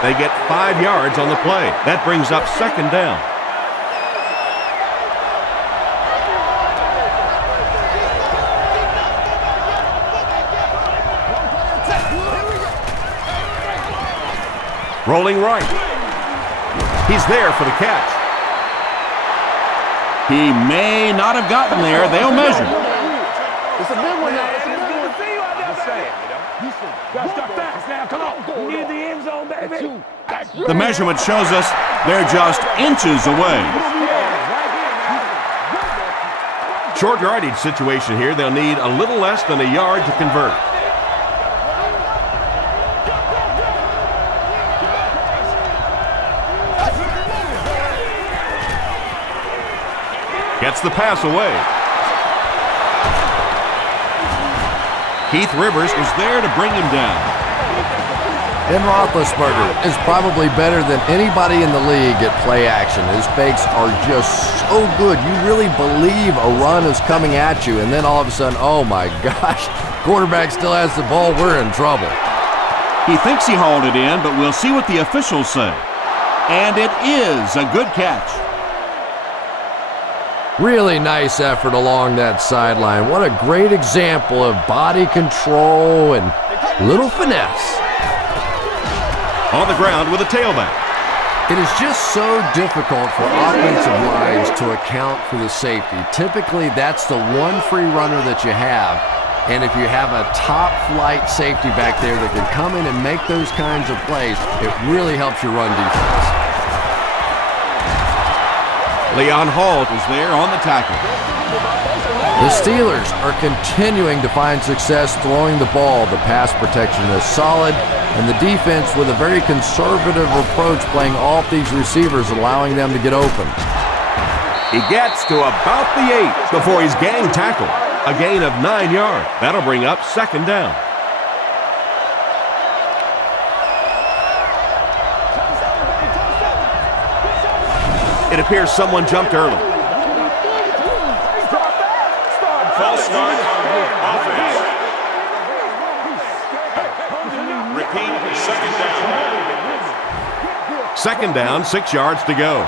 They get 5 yards on the play. That brings up 2nd down. Rolling right. He's there for the catch. He may not have gotten there. They'll measure. It's a big one now. It's good to see you out there, baby. Gotta start fast now. Come on. We need the end zone, baby. The measurement shows us they're just inches away. Short yardage situation here. They'll need a little less than a yard to convert. Gets the pass away. Keith Rivers is there to bring him down. Ben Roethlisberger is probably better than anybody in the league at play action. His fakes are just so good. You really believe a run is coming at you, and then all of a sudden, oh my gosh, quarterback still has the ball. We're in trouble. He thinks he hauled it in, but we'll see what the officials say. And it is a good catch. Really nice effort along that sideline. What a great example of body control and little finesse. On the ground with a tailback. It is just so difficult for offensive lines to account for the safety. Typically, that's the one free runner that you have. And if you have a top-flight safety back there that can come in and make those kinds of plays, it really helps your run defense. Leon Hall is there on the tackle. The Steelers are continuing to find success throwing the ball. The pass protection is solid, and the defense with a very conservative approach playing off these receivers, allowing them to get open. He gets to about the 8 before he's gang tackled. A gain of 9 yards. That'll bring up second down. It appears someone jumped early. False start. Offense. Repeat. Second down. Second down, 6 yards to go.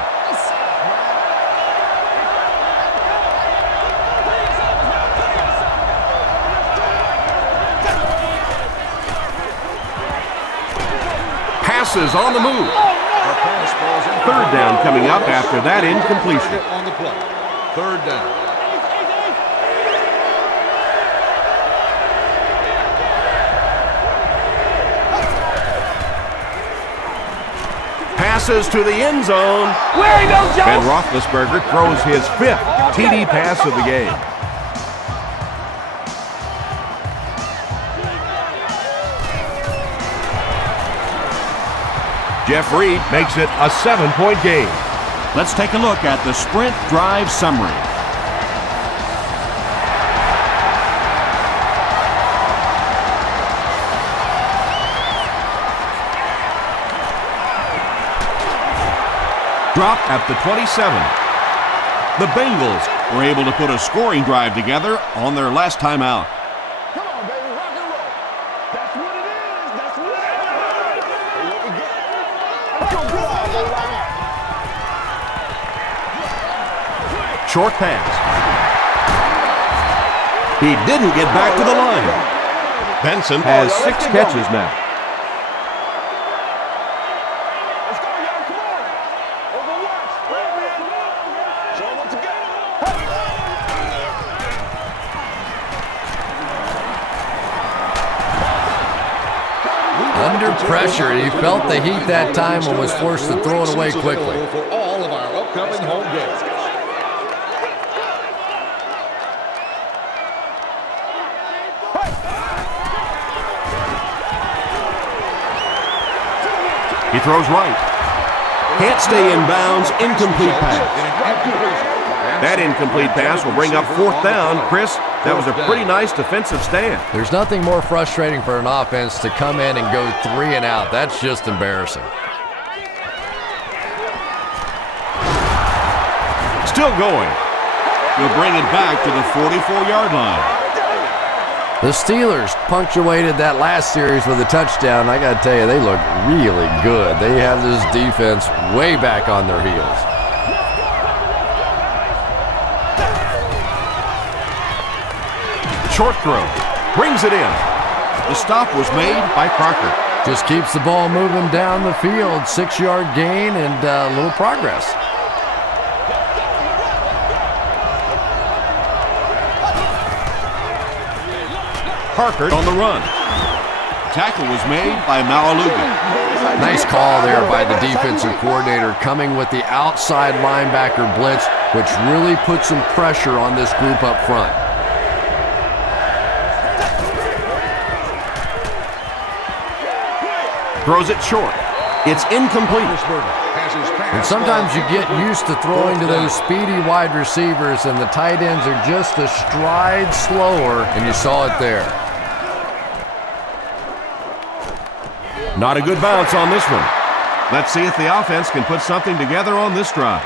Passes on the move. Third down coming up after that incompletion. On the play. Third down. Passes to the end zone. Where he goes, Joe? Ben Roethlisberger throws his 5th TD pass of the game. Jeff Reed makes it a 7-point game. Let's take a look at the sprint drive summary. Drop at the 27. The Bengals were able to put a scoring drive together on their last time out. Come on, baby, rock and roll. That's what it is. That's what it is. Let's go, Short pass. He didn't get back to the line. Benson has 6 catches now. Let's go, y'all. Come on. Overwatch. Show them what you got. Under pressure, he felt the heat that time and was forced to throw it away quickly. For all of our upcoming home games. He throws right. Can't stay in bounds. Incomplete pass. That incomplete pass will bring up 4th down. Chris, that was a pretty nice defensive stand. There's nothing more frustrating for an offense to come in and go 3 and out. That's just embarrassing. Still going. He'll bring it back to the 44-yard line. The Steelers punctuated that last series with a touchdown. I got to tell you, they look really good. They have this defense way back on their heels. Short throw. Brings it in. The stop was made by Crocker. Just keeps the ball moving down the field. 6-yard gain and a little progress. Parker on the run. Tackle was made by Malaluga. Nice call there by the defensive coordinator, coming with the outside linebacker blitz, which really put some pressure on this group up front. Throws it short. It's incomplete. And sometimes you get used to throwing to those speedy wide receivers, and the tight ends are just a stride slower, and you saw it there. Not a good bounce on this one. Let's see if the offense can put something together on this drive.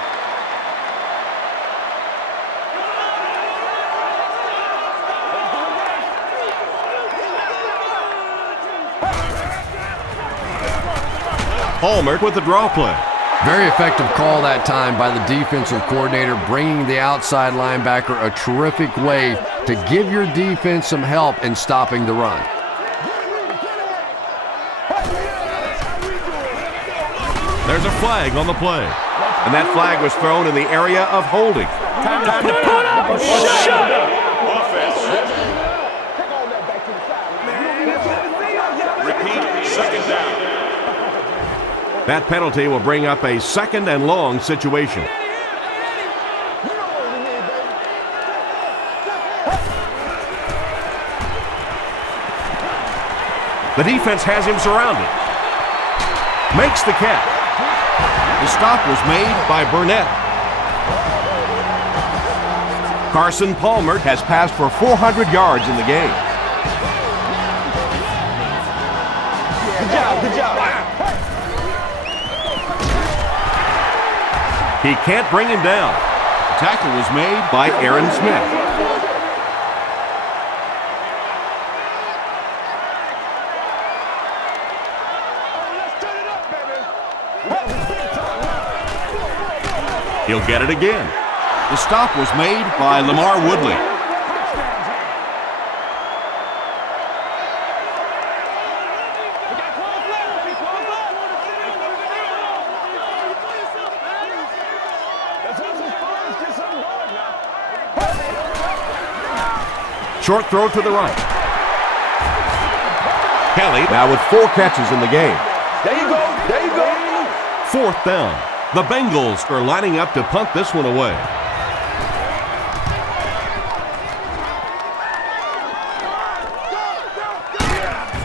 Hallmark with the draw play. Very effective call that time by the defensive coordinator, bringing the outside linebacker a terrific way to give your defense some help in stopping the run. There's a flag on the play. And that flag was thrown in the area of holding. Time to put up or shut up. Repeat. Second down. That penalty will bring up a 2nd and long situation. The defense has him surrounded. Makes the catch. The stop was made by Burnett. Carson Palmer has passed for 400 yards in the game. Good job. He can't bring him down. The tackle was made by Aaron Smith. He'll get it again. The stop was made by Lamar Woodley. Short throw to the right. Kelly now with 4 catches in the game. There you go. 4th down. The Bengals are lining up to punt this one away.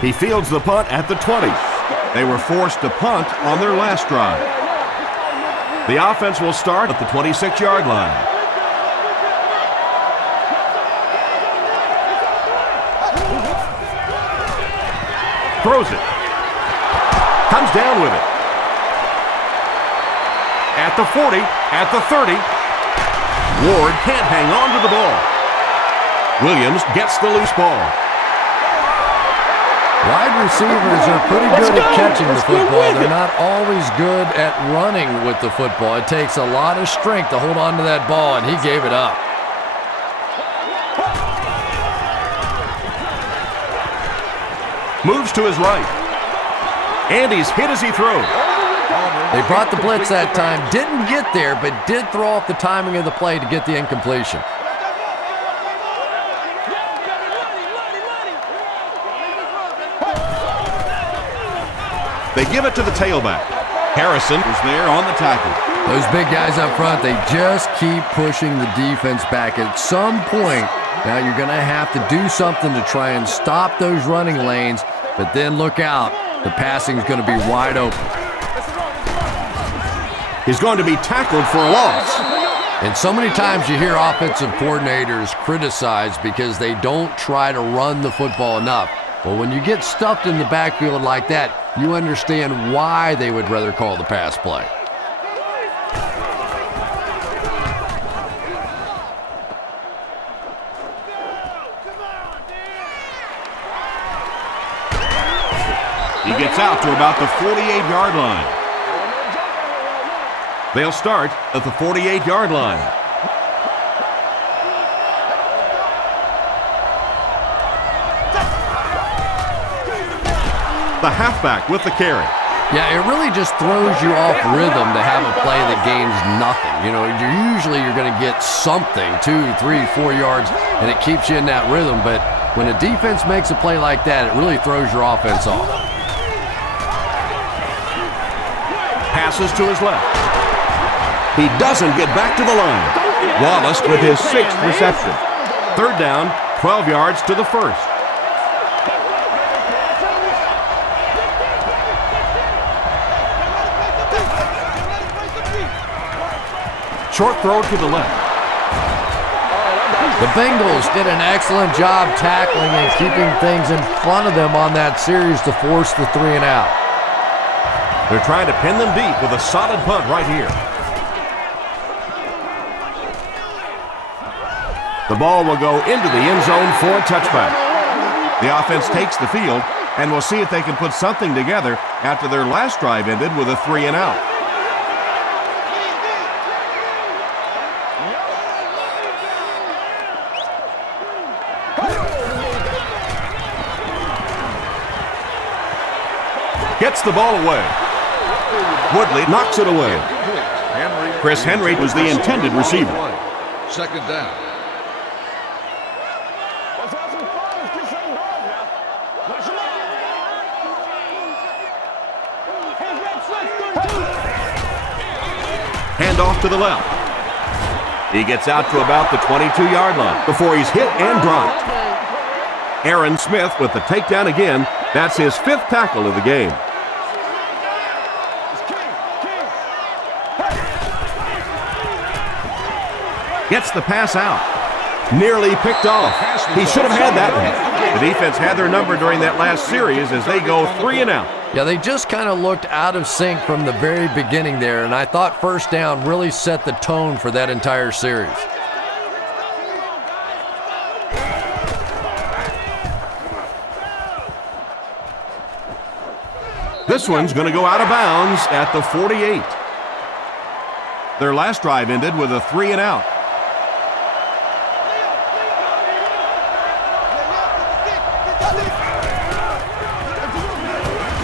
He fields the punt at the 20. They were forced to punt on their last drive. The offense will start at the 26-yard line. Throws it. Comes down with it. At the 40, at the 30. Ward can't hang on to the ball. Williams gets the loose ball. Wide receivers are pretty good at catching the football. They're not always good at running with the football. It takes a lot of strength to hold on to that ball, and he gave it up. Moves to his right. And he's hit as he throws. They brought the blitz that time, didn't get there, but did throw off the timing of the play to get the incompletion. They give it to the tailback. Harrison is there on the tackle. Those big guys up front, they just keep pushing the defense back. At some point, now you're going to have to do something to try and stop those running lanes, but then look out. The passing is going to be wide open. He's going to be tackled for a loss. And so many times you hear offensive coordinators criticized because they don't try to run the football enough. Well, when you get stuffed in the backfield like that, you understand why they would rather call the pass play. He gets out to about the 48-yard line. They'll start at the 48-yard line. The halfback with the carry. Yeah, it really just throws you off rhythm to have a play that gains nothing. You know, you're going to get something, 2, 3, 4 yards, and it keeps you in that rhythm. But when a defense makes a play like that, it really throws your offense off. Passes to his left. He doesn't get back to the line. Wallace with his 6th reception. 3rd down, 12 yards to the 1st. Short throw to the left. The Bengals did an excellent job tackling and keeping things in front of them on that series to force the 3 and out. They're trying to pin them deep with a solid punt right here. The ball will go into the end zone for a touchback. The offense takes the field, and we'll see if they can put something together after their last drive ended with a 3 and out. Gets the ball away. Woodley knocks it away. Chris Henry was the intended receiver. 2nd down. Handoff to the left. He gets out to about the 22-yard line before he's hit and dropped. Aaron Smith with the takedown again. That's his 5th tackle of the game. Gets the pass out. Nearly picked off. He should have had that one. The defense had their number during that last series as they go 3 and out. Yeah, they just kind of looked out of sync from the very beginning there, and I thought first down really set the tone for that entire series. This one's going to go out of bounds at the 48. Their last drive ended with a 3 and out.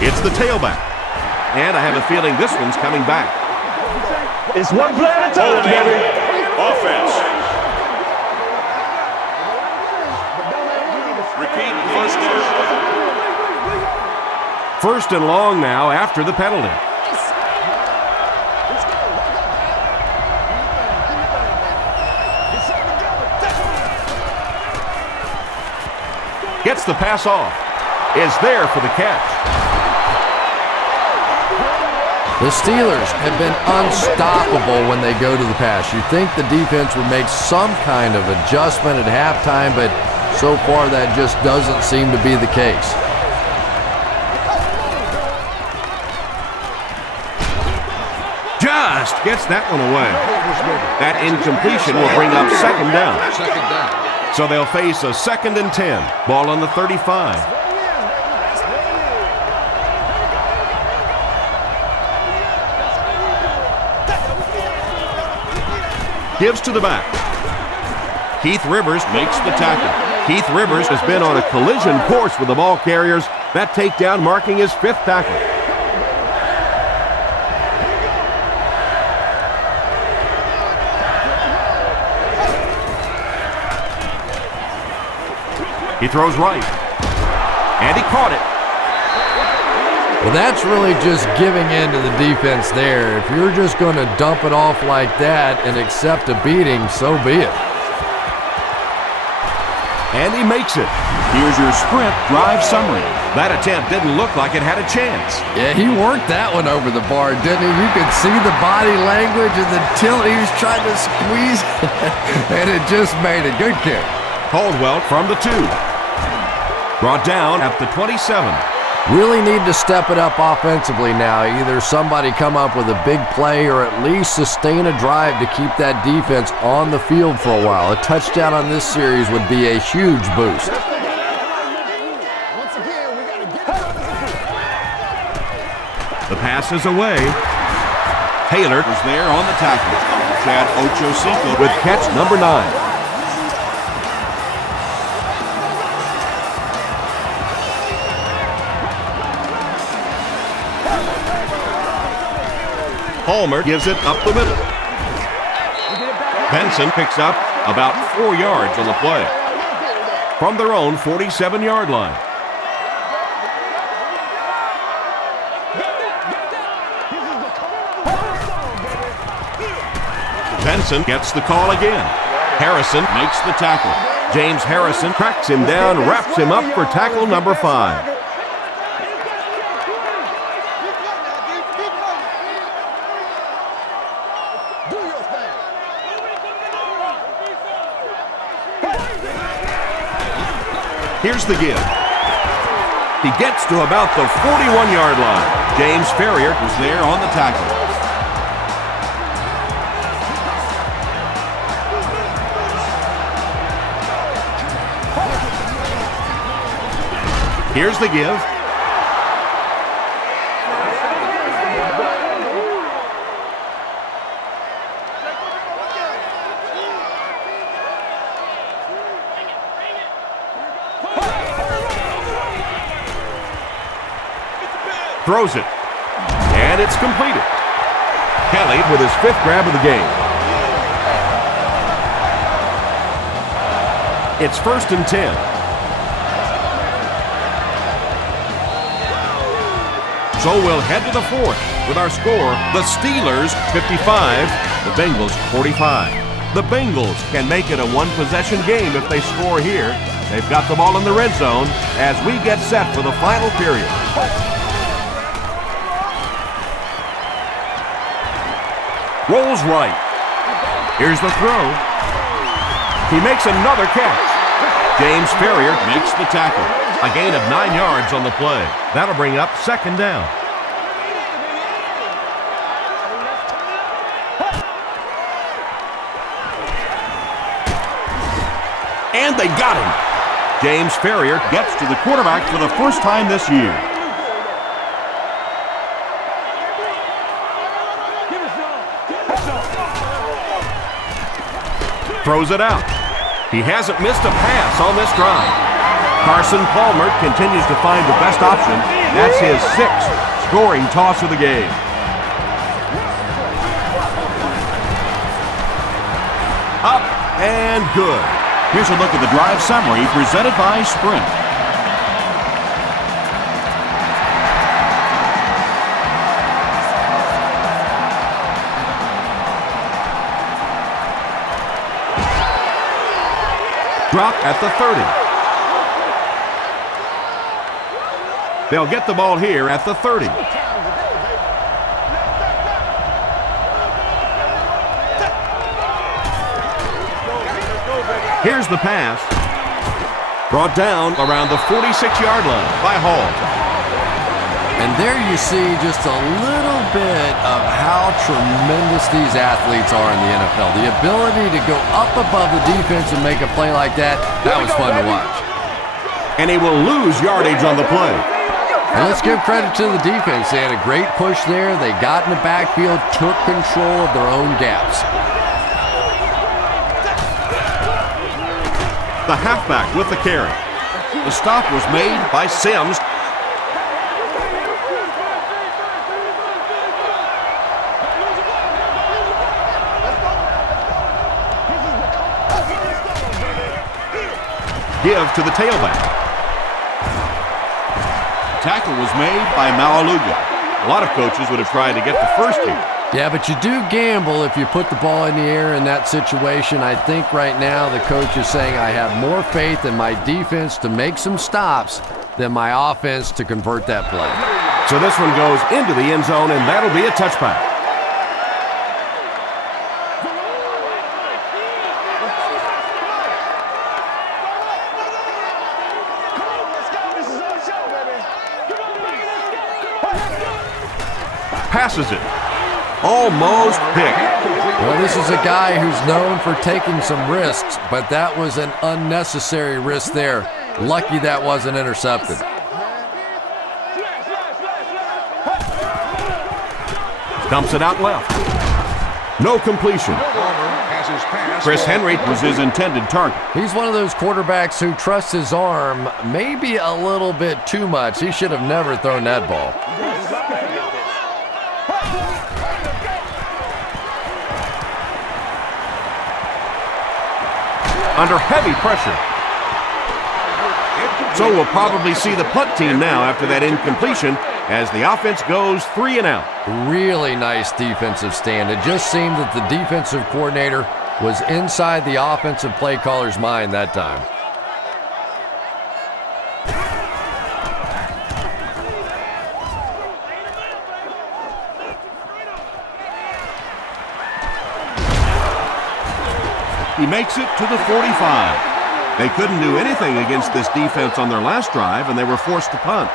It's the tailback. And I have a feeling this one's coming back. It's one play at a time, baby. Offense. Repeat first down. First and long now after the penalty. Gets the pass off. Is there for the catch. The Steelers have been unstoppable when they go to the pass. You'd think the defense would make some kind of adjustment at halftime, but so far that just doesn't seem to be the case. Just gets that one away. That incompletion will bring up second down. So they'll face a 2nd and 10. Ball on the 35. Gives to the back. Keith Rivers makes the tackle. Keith Rivers has been on a collision course with the ball carriers. That takedown marking his 5th tackle. He throws right. And he caught it. Well, that's really just giving in to the defense there. If you're just going to dump it off like that and accept a beating, so be it. And he makes it. Here's your sprint drive summary. That attempt didn't look like it had a chance. Yeah, he worked that one over the bar, didn't he? You could see the body language and the tilt. He was trying to squeeze, and it just made a good kick. Caldwell from the 2. Brought down at the 27. Really need to step it up offensively now. Either somebody come up with a big play or at least sustain a drive to keep that defense on the field for a while. A touchdown on this series would be a huge boost. The pass is away. Taylor Was there on the tackle. Chad Ochocinco with catch number 9. Palmer gives it up the middle. Benson picks up about 4 yards on the play. From their own 47-yard line. Benson gets the call again. Harrison makes the tackle. James Harrison cracks him down, wraps him up for tackle number 5. Here's the give. He gets to about the 41-yard line. James Ferrier was there on the tackle. Here's the give. Throws it. And it's completed. Kelly with his 5th grab of the game. It's 1st and 10. So we'll head to the 4th with our score, the Steelers 55, the Bengals 45. The Bengals can make it a one-possession game if they score here. They've got the ball in the red zone as we get set for the final period. Rolls right. Here's the throw. He makes another catch. James Ferrier makes the tackle. A gain of 9 yards on the play. That'll bring up second down. And they got him. James Ferrier gets to the quarterback for the first time this year. Throws it out. He hasn't missed a pass on this drive. Carson Palmer continues to find the best option. That's his 6th scoring toss of the game. Up and good. Here's a look at the drive summary presented by Sprint. Drop at the 30. They'll get the ball here at the 30. Here's the pass. Brought down around the 46-yard line by Hall. And there you see just a little bit of how tremendous these athletes are in the NFL. The ability to go up above the defense and make a play like that was fun to watch. And he will lose yardage on the play. And let's give credit to the defense. They had a great push there. They got in the backfield, took control of their own gaps. The halfback with the carry. The stop was made by Sims. Give to the tailback. Tackle was made by Malaluga. A lot of coaches would have tried to get the first here. Yeah, but you do gamble if you put the ball in the air in that situation. I think right now the coach is saying I have more faith in my defense to make some stops than my offense to convert that play. So this one goes into the end zone, and that'll be a touchback. Passes it. Almost picked. Well, this is a guy who's known for taking some risks, but that was an unnecessary risk there. Lucky that wasn't intercepted. Dumps it out left. No completion. Chris Henry was his intended target. He's one of those quarterbacks who trusts his arm maybe a little bit too much. He should have never thrown that ball. Under heavy pressure. So we'll probably see the punt team now after that incompletion as the offense goes 3 and out. Really nice defensive stand. It just seemed that the defensive coordinator was inside the offensive play caller's mind that time. He makes it to the 45. They couldn't do anything against this defense on their last drive, and they were forced to punt.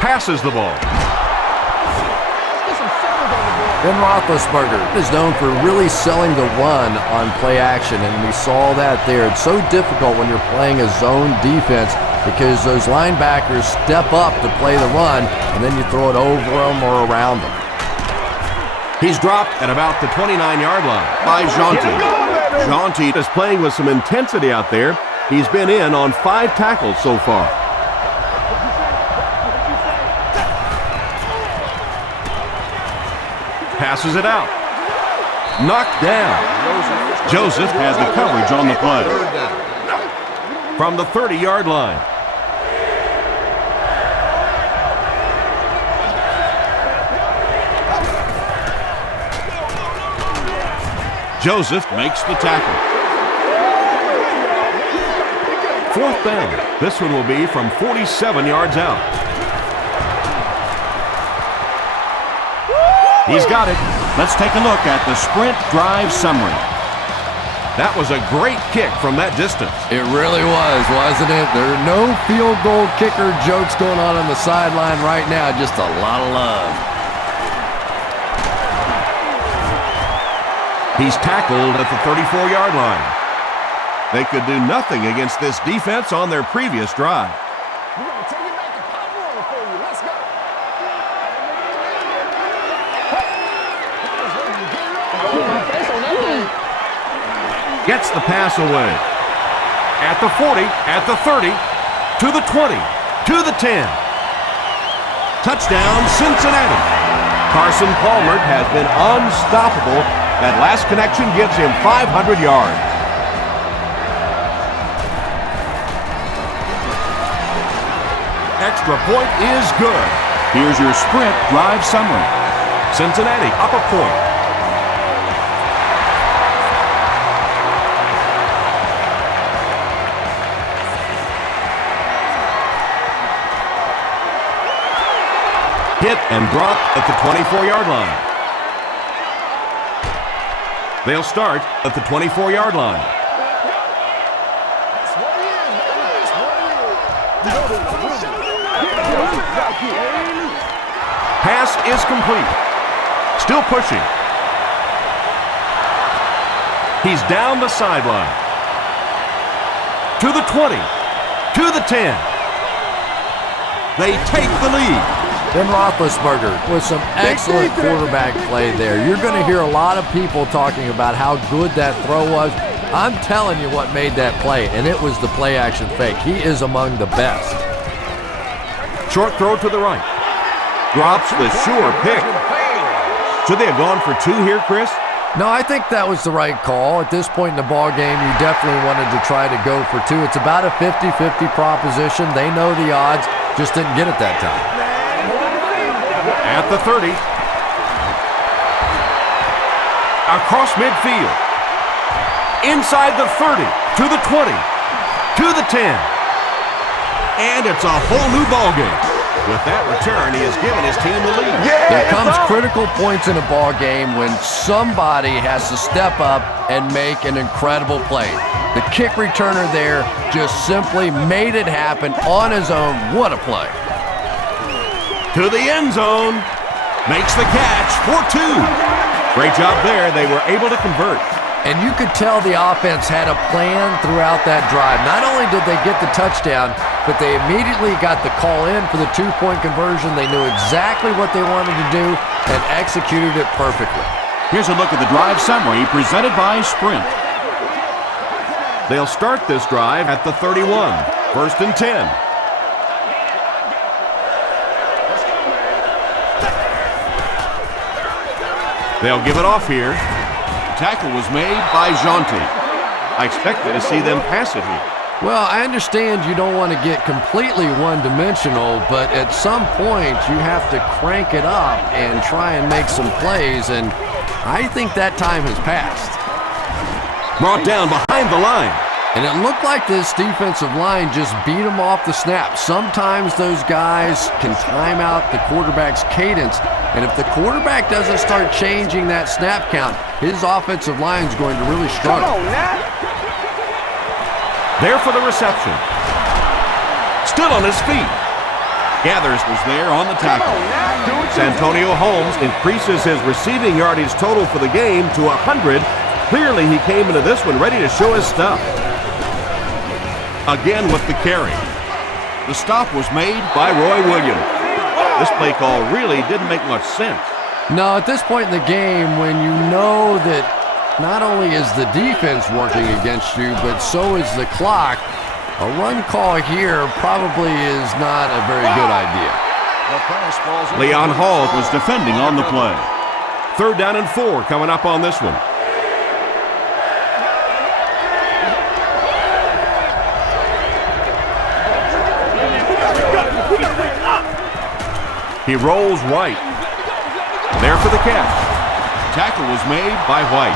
Passes the ball. Ben Roethlisberger is known for really selling the run on play action, and we saw that there. It's so difficult when you're playing a zone defense because those linebackers step up to play the run, and then you throw it over them or around them. He's dropped at about the 29-yard line by Jonty. Jonty is playing with some intensity out there. He's been in on 5 tackles so far. Passes it out. Knocked down. Joseph had the coverage on the play. From the 30-yard line. Joseph makes the tackle. 4th down. This one will be from 47 yards out. He's got it. Let's take a look at the sprint drive summary. That was a great kick from that distance. It really was, wasn't it? There are no field goal kicker jokes going on the sideline right now. Just a lot of love. He's tackled at the 34-yard line. They could do nothing against this defense on their previous drive. We're going to take it back to power on for you. Let's go. Gets the pass away. At the 40, at the 30, to the 20, to the 10. Touchdown, Cincinnati. Carson Palmer has been unstoppable. That last connection gives him 500 yards. Extra point is good. Here's your sprint drive summary. Cincinnati up a point. Hit and drop at the 24-yard line. They'll start at the 24-yard line. Pass is complete. Still pushing. He's down the sideline. To the 20. To the 10. They take the lead. Ben Roethlisberger with some excellent quarterback play there. You're going to hear a lot of people talking about how good that throw was. I'm telling you what made that play, and it was the play-action fake. He is among the best. Short throw to the right. Drops the sure pick. Should they have gone for 2 here, Chris? No, I think that was the right call. At this point in the ball game, you definitely wanted to try to go for 2. It's about a 50-50 proposition. They know the odds, just didn't get it that time. At the 30. Across midfield. Inside the 30. To the 20. To the 10. And it's a whole new ball game. With that return, he has given his team the lead. There comes critical points in a ball game when somebody has to step up and make an incredible play. The kick returner there just simply made it happen on his own. What a play. To the end zone. Makes the catch for 2. Great job there. They were able to convert. And you could tell the offense had a plan throughout that drive. Not only did they get the touchdown, but they immediately got the call in for the 2-point conversion. They knew exactly what they wanted to do and executed it perfectly. Here's a look at the drive summary presented by Sprint. They'll start this drive at the 31. 1st and 10. They'll give it off here. Tackle was made by Jonte. I expected to see them pass it here. Well, I understand you don't want to get completely one-dimensional, but at some point you have to crank it up and try and make some plays, and I think that time has passed. Brought down behind the line. And it looked like this defensive line just beat him off the snap. Sometimes those guys can time out the quarterback's cadence, and if the quarterback doesn't start changing that snap count, his offensive line is going to really struggle. There for the reception. Still on his feet. Gathers was there on the tackle. Santonio Holmes increases his receiving yardage total for the game to 100. Clearly he came into this one ready to show his stuff. Again with the carry. The stop was made by Roy Williams. This play call really didn't make much sense. No, at this point in the game, when you know that not only is the defense working against you, but so is the clock, a run call here probably is not a very good idea. Leon Hall was defending on the play. 3rd down and 4 coming up on this one. He rolls right. There for the catch. Tackle was made by White.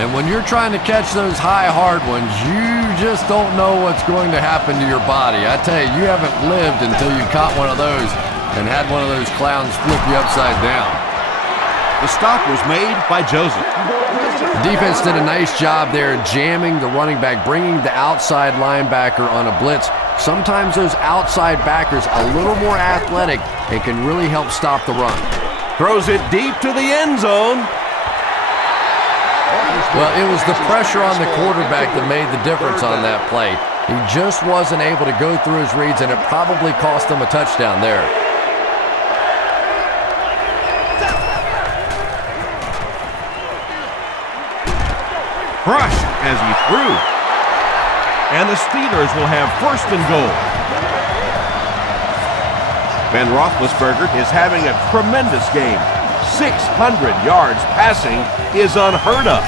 And when you're trying to catch those high, hard ones, you just don't know what's going to happen to your body. I tell you, you haven't lived until you caught one of those and had one of those clowns flip you upside down. The stop was made by Joseph. The defense did a nice job there jamming the running back, bringing the outside linebacker on a blitz. Sometimes those outside backers a little more athletic and can really help stop the run. Throws it deep to the end zone. Well, it was the pressure on the quarterback that made the difference on that play. He just wasn't able to go through his reads, and it probably cost him a touchdown there. Crushed as he threw. And the Steelers will have first and goal. Ben Roethlisberger is having a tremendous game. 600 yards passing is unheard of.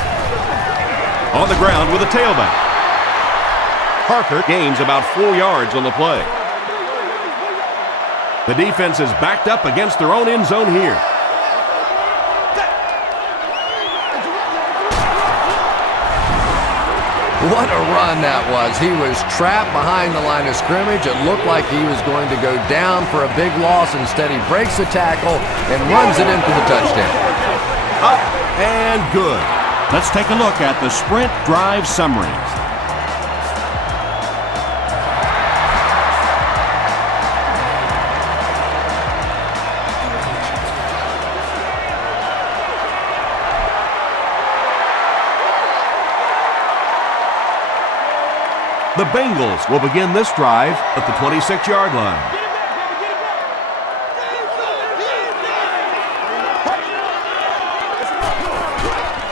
On the ground with a tailback. Parker gains about 4 yards on the play. The defense is backed up against their own end zone here. What a run that was. He was trapped behind the line of scrimmage. It looked like he was going to go down for a big loss. Instead, he breaks the tackle and runs it in for the touchdown. Up and good. Let's take a look at the sprint drive summaries. The Bengals will begin this drive at the 26-yard line.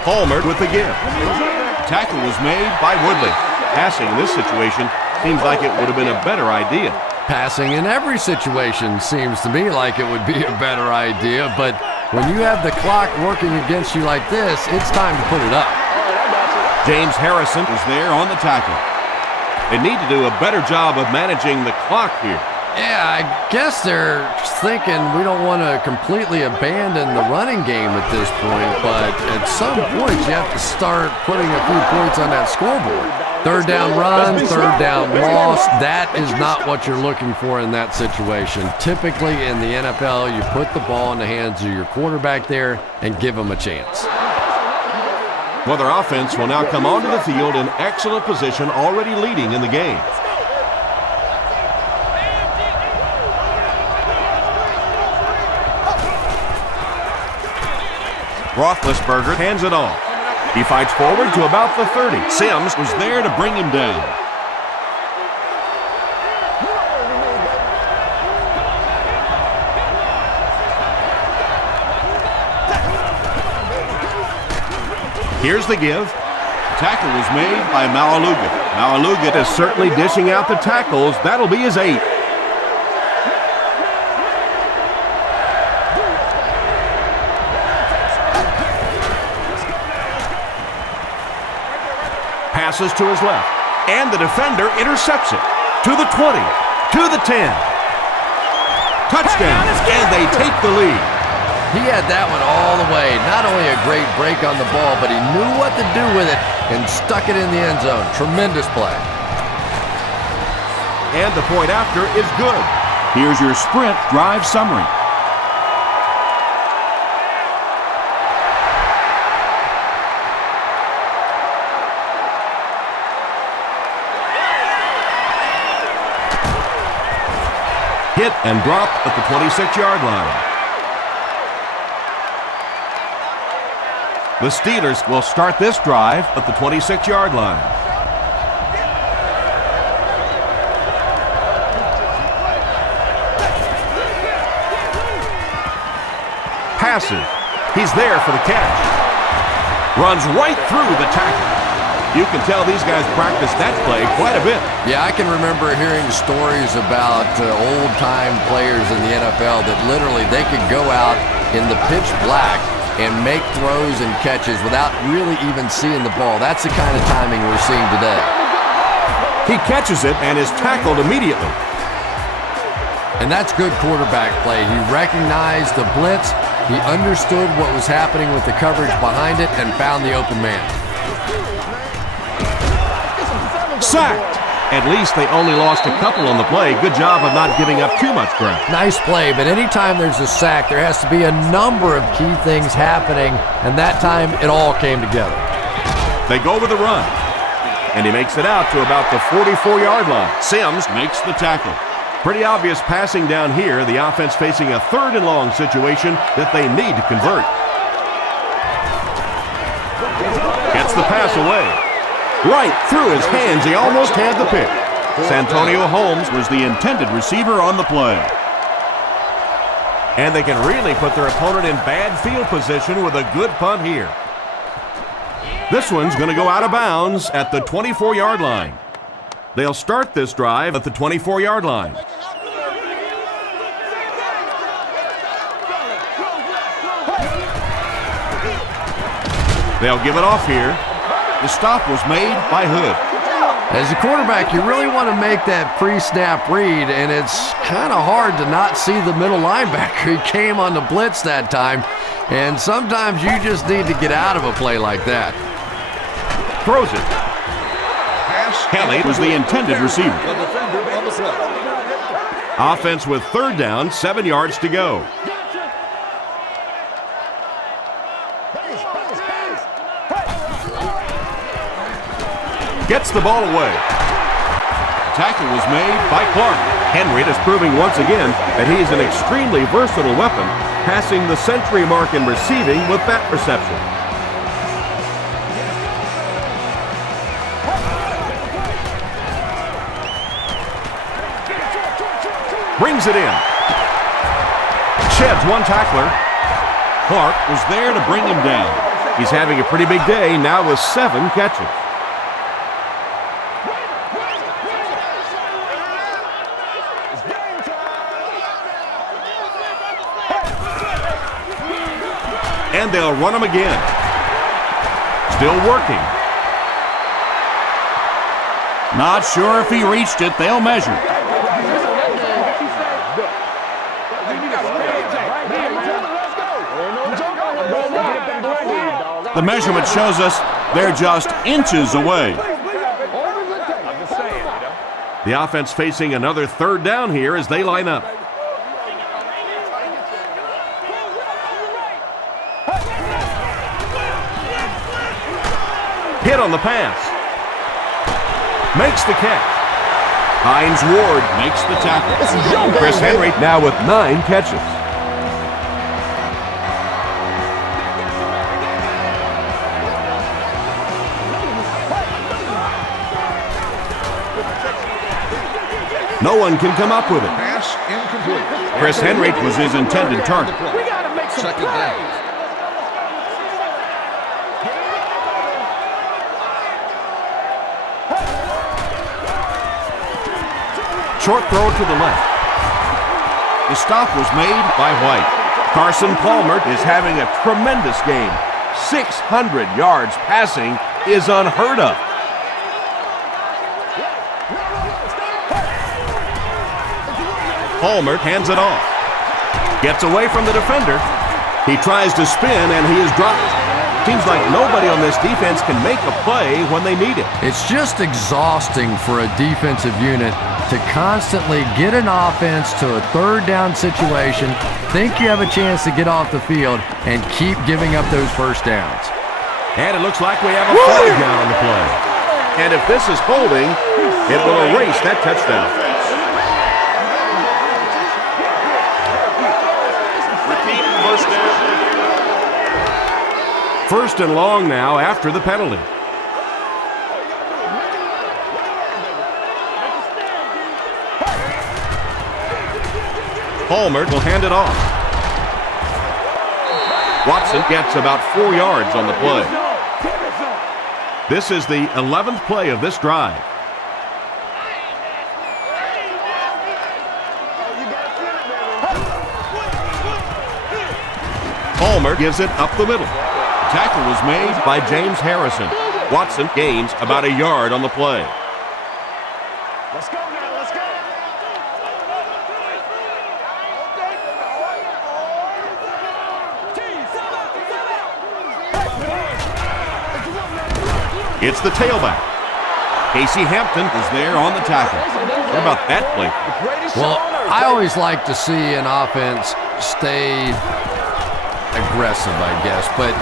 Palmer with the give. Tackle was made by Woodley. Passing in this situation seems like it would have been a better idea. Passing in every situation seems to me like it would be a better idea, but when you have the clock working against you like this, it's time to put it up. James Harrison is there on the tackle. They need to do a better job of managing the clock here. Yeah, I guess they're thinking we don't want to completely abandon the running game at this point, but at some point you have to start putting a few points on that scoreboard. Third down run, third down loss, that is not what you're looking for in that situation. Typically in the NFL, you put the ball in the hands of your quarterback there and give him a chance. Well, their offense will now come onto the field in excellent position, already leading in the game. Roethlisberger hands it off. He fights forward to about the 30. Sims was there to bring him down. Here's the give. Tackle was made by Malaluga. Malaluga is certainly dishing out the tackles. That'll be his 8th. Passes to his left. And the defender intercepts it. To the 20. To the 10. Touchdown. And they take the lead. He had that one all the way. Not only a great break on the ball, but he knew what to do with it and stuck it in the end zone. Tremendous play. And the point after is good. Here's your sprint drive summary. Hit and drop at the 26-yard line. The Steelers will start this drive at the 26-yard line. Passes. He's there for the catch. Runs right through the tackle. You can tell these guys practice that play quite a bit. Yeah, I can remember hearing stories about old-time players in the NFL that literally they could go out in the pitch black and make throws and catches without really even seeing the ball. That's the kind of timing we're seeing today. He catches it and is tackled immediately. And that's good quarterback play. He recognized the blitz, he understood what was happening with the coverage behind it, and found the open man. Sacked. At least they only lost a couple on the play. Good job of not giving up too much ground. Nice play, but anytime there's a sack, there has to be a number of key things happening, and that time it all came together. They go with the run, and he makes it out to about the 44-yard line. Sims makes the tackle. Pretty obvious passing down here. The offense facing a 3rd and long situation that they need to convert. Gets the pass away. Right through his hands. He almost had the pick. Santonio Holmes was the intended receiver on the play. And they can really put their opponent in bad field position with a good punt here. This one's going to go out of bounds at the 24-yard line. They'll start this drive at the 24-yard line. They'll give it off here. The stop was made by Hood. As a quarterback, you really want to make that pre-snap read, and it's kind of hard to not see the middle linebacker. He came on the blitz that time, and sometimes you just need to get out of a play like that. Throws it. Kelly was the intended receiver. Offense with 3rd down, 7 yards to go. Gets the ball away. Tackle was made by Clark. Henry is proving once again that he is an extremely versatile weapon, passing the century mark in receiving with that reception. Brings it in. Sheds one tackler. Clark was there to bring him down. He's having a pretty big day now with 7 catches. And they'll run him again. Still working. Not sure if he reached it. They'll measure. The measurement shows us they're just inches away. The offense facing another 3rd down here as they line up. Hit on the pass. Makes the catch. Hines Ward makes the tackle. Chris Henry now with 9 catches. No one can come up with it. Pass incomplete. Chris Henry was his intended target. We got to make some 2nd down. plays. Short throw to the left. The stop was made by White. Carson Palmer is having a tremendous game. 600 yards passing is unheard of. Palmer hands it off. Gets away from the defender. He tries to spin and he is dropped. Seems like nobody on this defense can make a play when they need it. It's just exhausting for a defensive unit to constantly get an offense to a 3rd down situation, think you have a chance to get off the field, and keep giving up those 1st downs. And it looks like we have a flag down on the play. And if this is holding, it will erase that touchdown. Repeat 1st down. 1st and long now after the penalty. Palmer will hand it off. Watson gets about 4 yards on the play. This is the 11th play of this drive. Palmer gives it up the middle. Tackle was made by James Harrison. Watson gains about a yard on the play. Let's go now, let's go. It's the tailback. Casey Hampton is there on the tackle. What about that play? Well, I always like to see an offense stay aggressive, I guess. But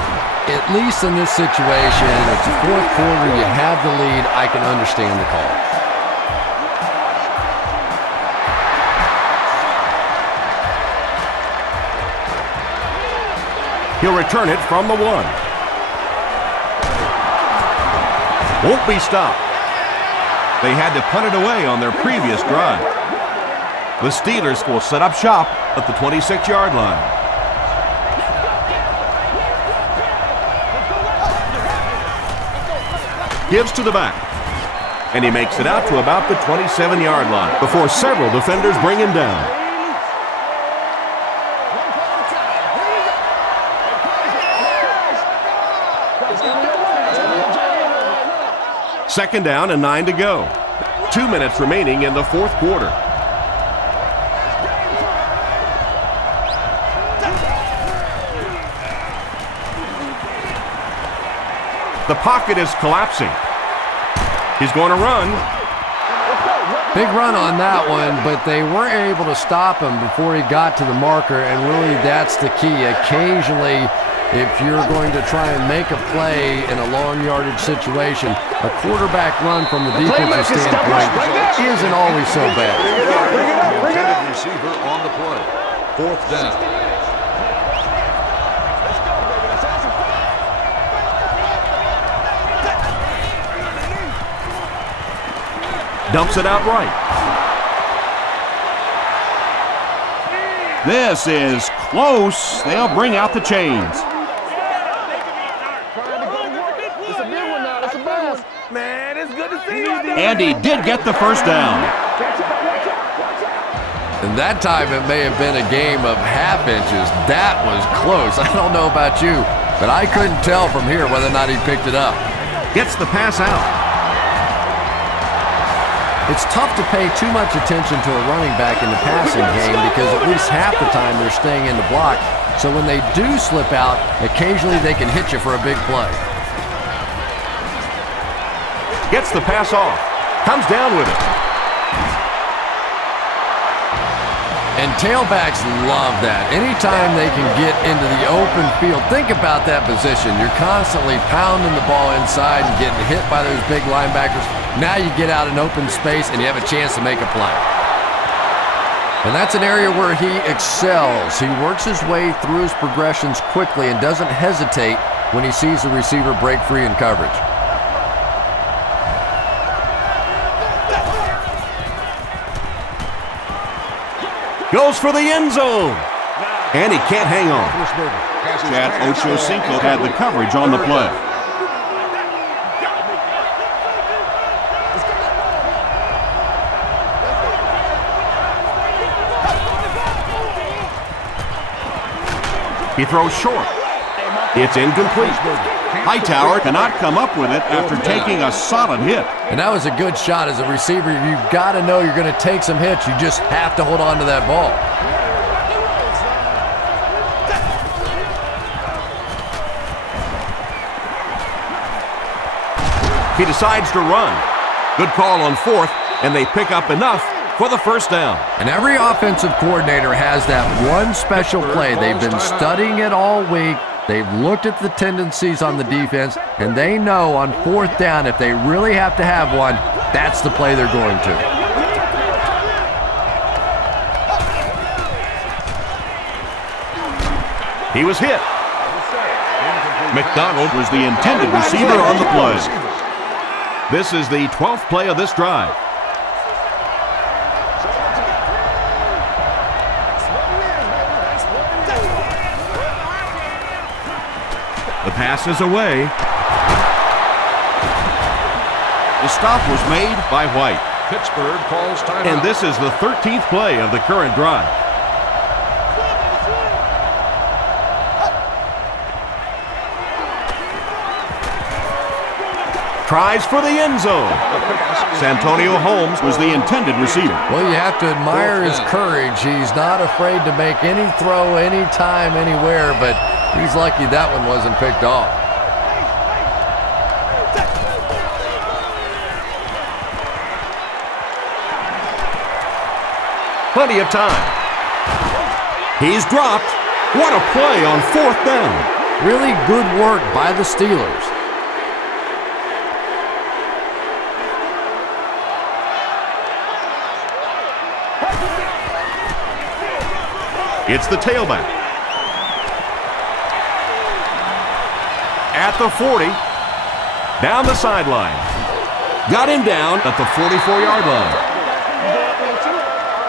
at least in this situation, it's the fourth quarter, you have the lead, I can understand the call. He'll return it from the 1. Won't be stopped. They had to punt it away on their previous drive. The Steelers will set up shop at the 26-yard line. Gives to the back. And he makes it out to about the 27-yard line before several defenders bring him down. Second down and 9 to go. 2 minutes remaining in the fourth quarter. The pocket is collapsing. He's going to run. Big run on that one, but they weren't able to stop him before he got to the marker, and really that's the key. Occasionally, if you're going to try and make a play in a long yardage situation, a quarterback run from the defensive standpoint isn't always so bad. Intended receiver on the play. Fourth down. Dumps it out right. This is close. They'll bring out the chains. Man, it's good to see you out there. And he did get the first down. And that time it may have been a game of half inches. That was close. I don't know about you, but I couldn't tell from here whether or not he picked it up. Gets the pass out. It's tough to pay too much attention to a running back in the passing game because at least half the time they're staying in the block. So when they do slip out, occasionally they can hit you for a big play. Gets the pass off. Comes down with it. And tailbacks love that. Anytime they can get into the open field, think about that position. You're constantly pounding the ball inside and getting hit by those big linebackers. Now you get out in open space and you have a chance to make a play. And that's an area where he excels. He works his way through his progressions quickly and doesn't hesitate when he sees the receiver break free in coverage. Goes for the end zone. And he can't hang on. Chad Ochocinco had the coverage on the play. He throws short. It's incomplete. Hightower cannot come up with it after taking a solid hit. And that was a good shot. As a receiver, you've got to know you're going to take some hits. You just have to hold on to that ball. He decides to run. Good call on fourth, and they pick up enough for the first down. And every offensive coordinator has that one special play. They've been studying it all week. They've looked at the tendencies on the defense, and they know on fourth down, if they really have to have one, that's the play they're going to. He was hit. McDonald was the intended receiver on the play. This is the 12th play of this drive. The pass is away. The stop was made by White. Pittsburgh calls timeout. And this is the 13th play of the current drive. Tries for the end zone. Santonio Holmes Was the intended receiver. Well, you have to admire his courage. He's not afraid to make any throw, anytime, anywhere, but he's lucky that one wasn't picked off. plenty of time. He's dropped. What a play on 4th down. Really good work by the Steelers. It's the tailback. At the 40. Down the sideline. Got him down at the 44-yard line.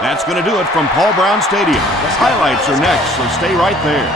That's going to do it from Paul Brown Stadium. Highlights are next, so stay right there.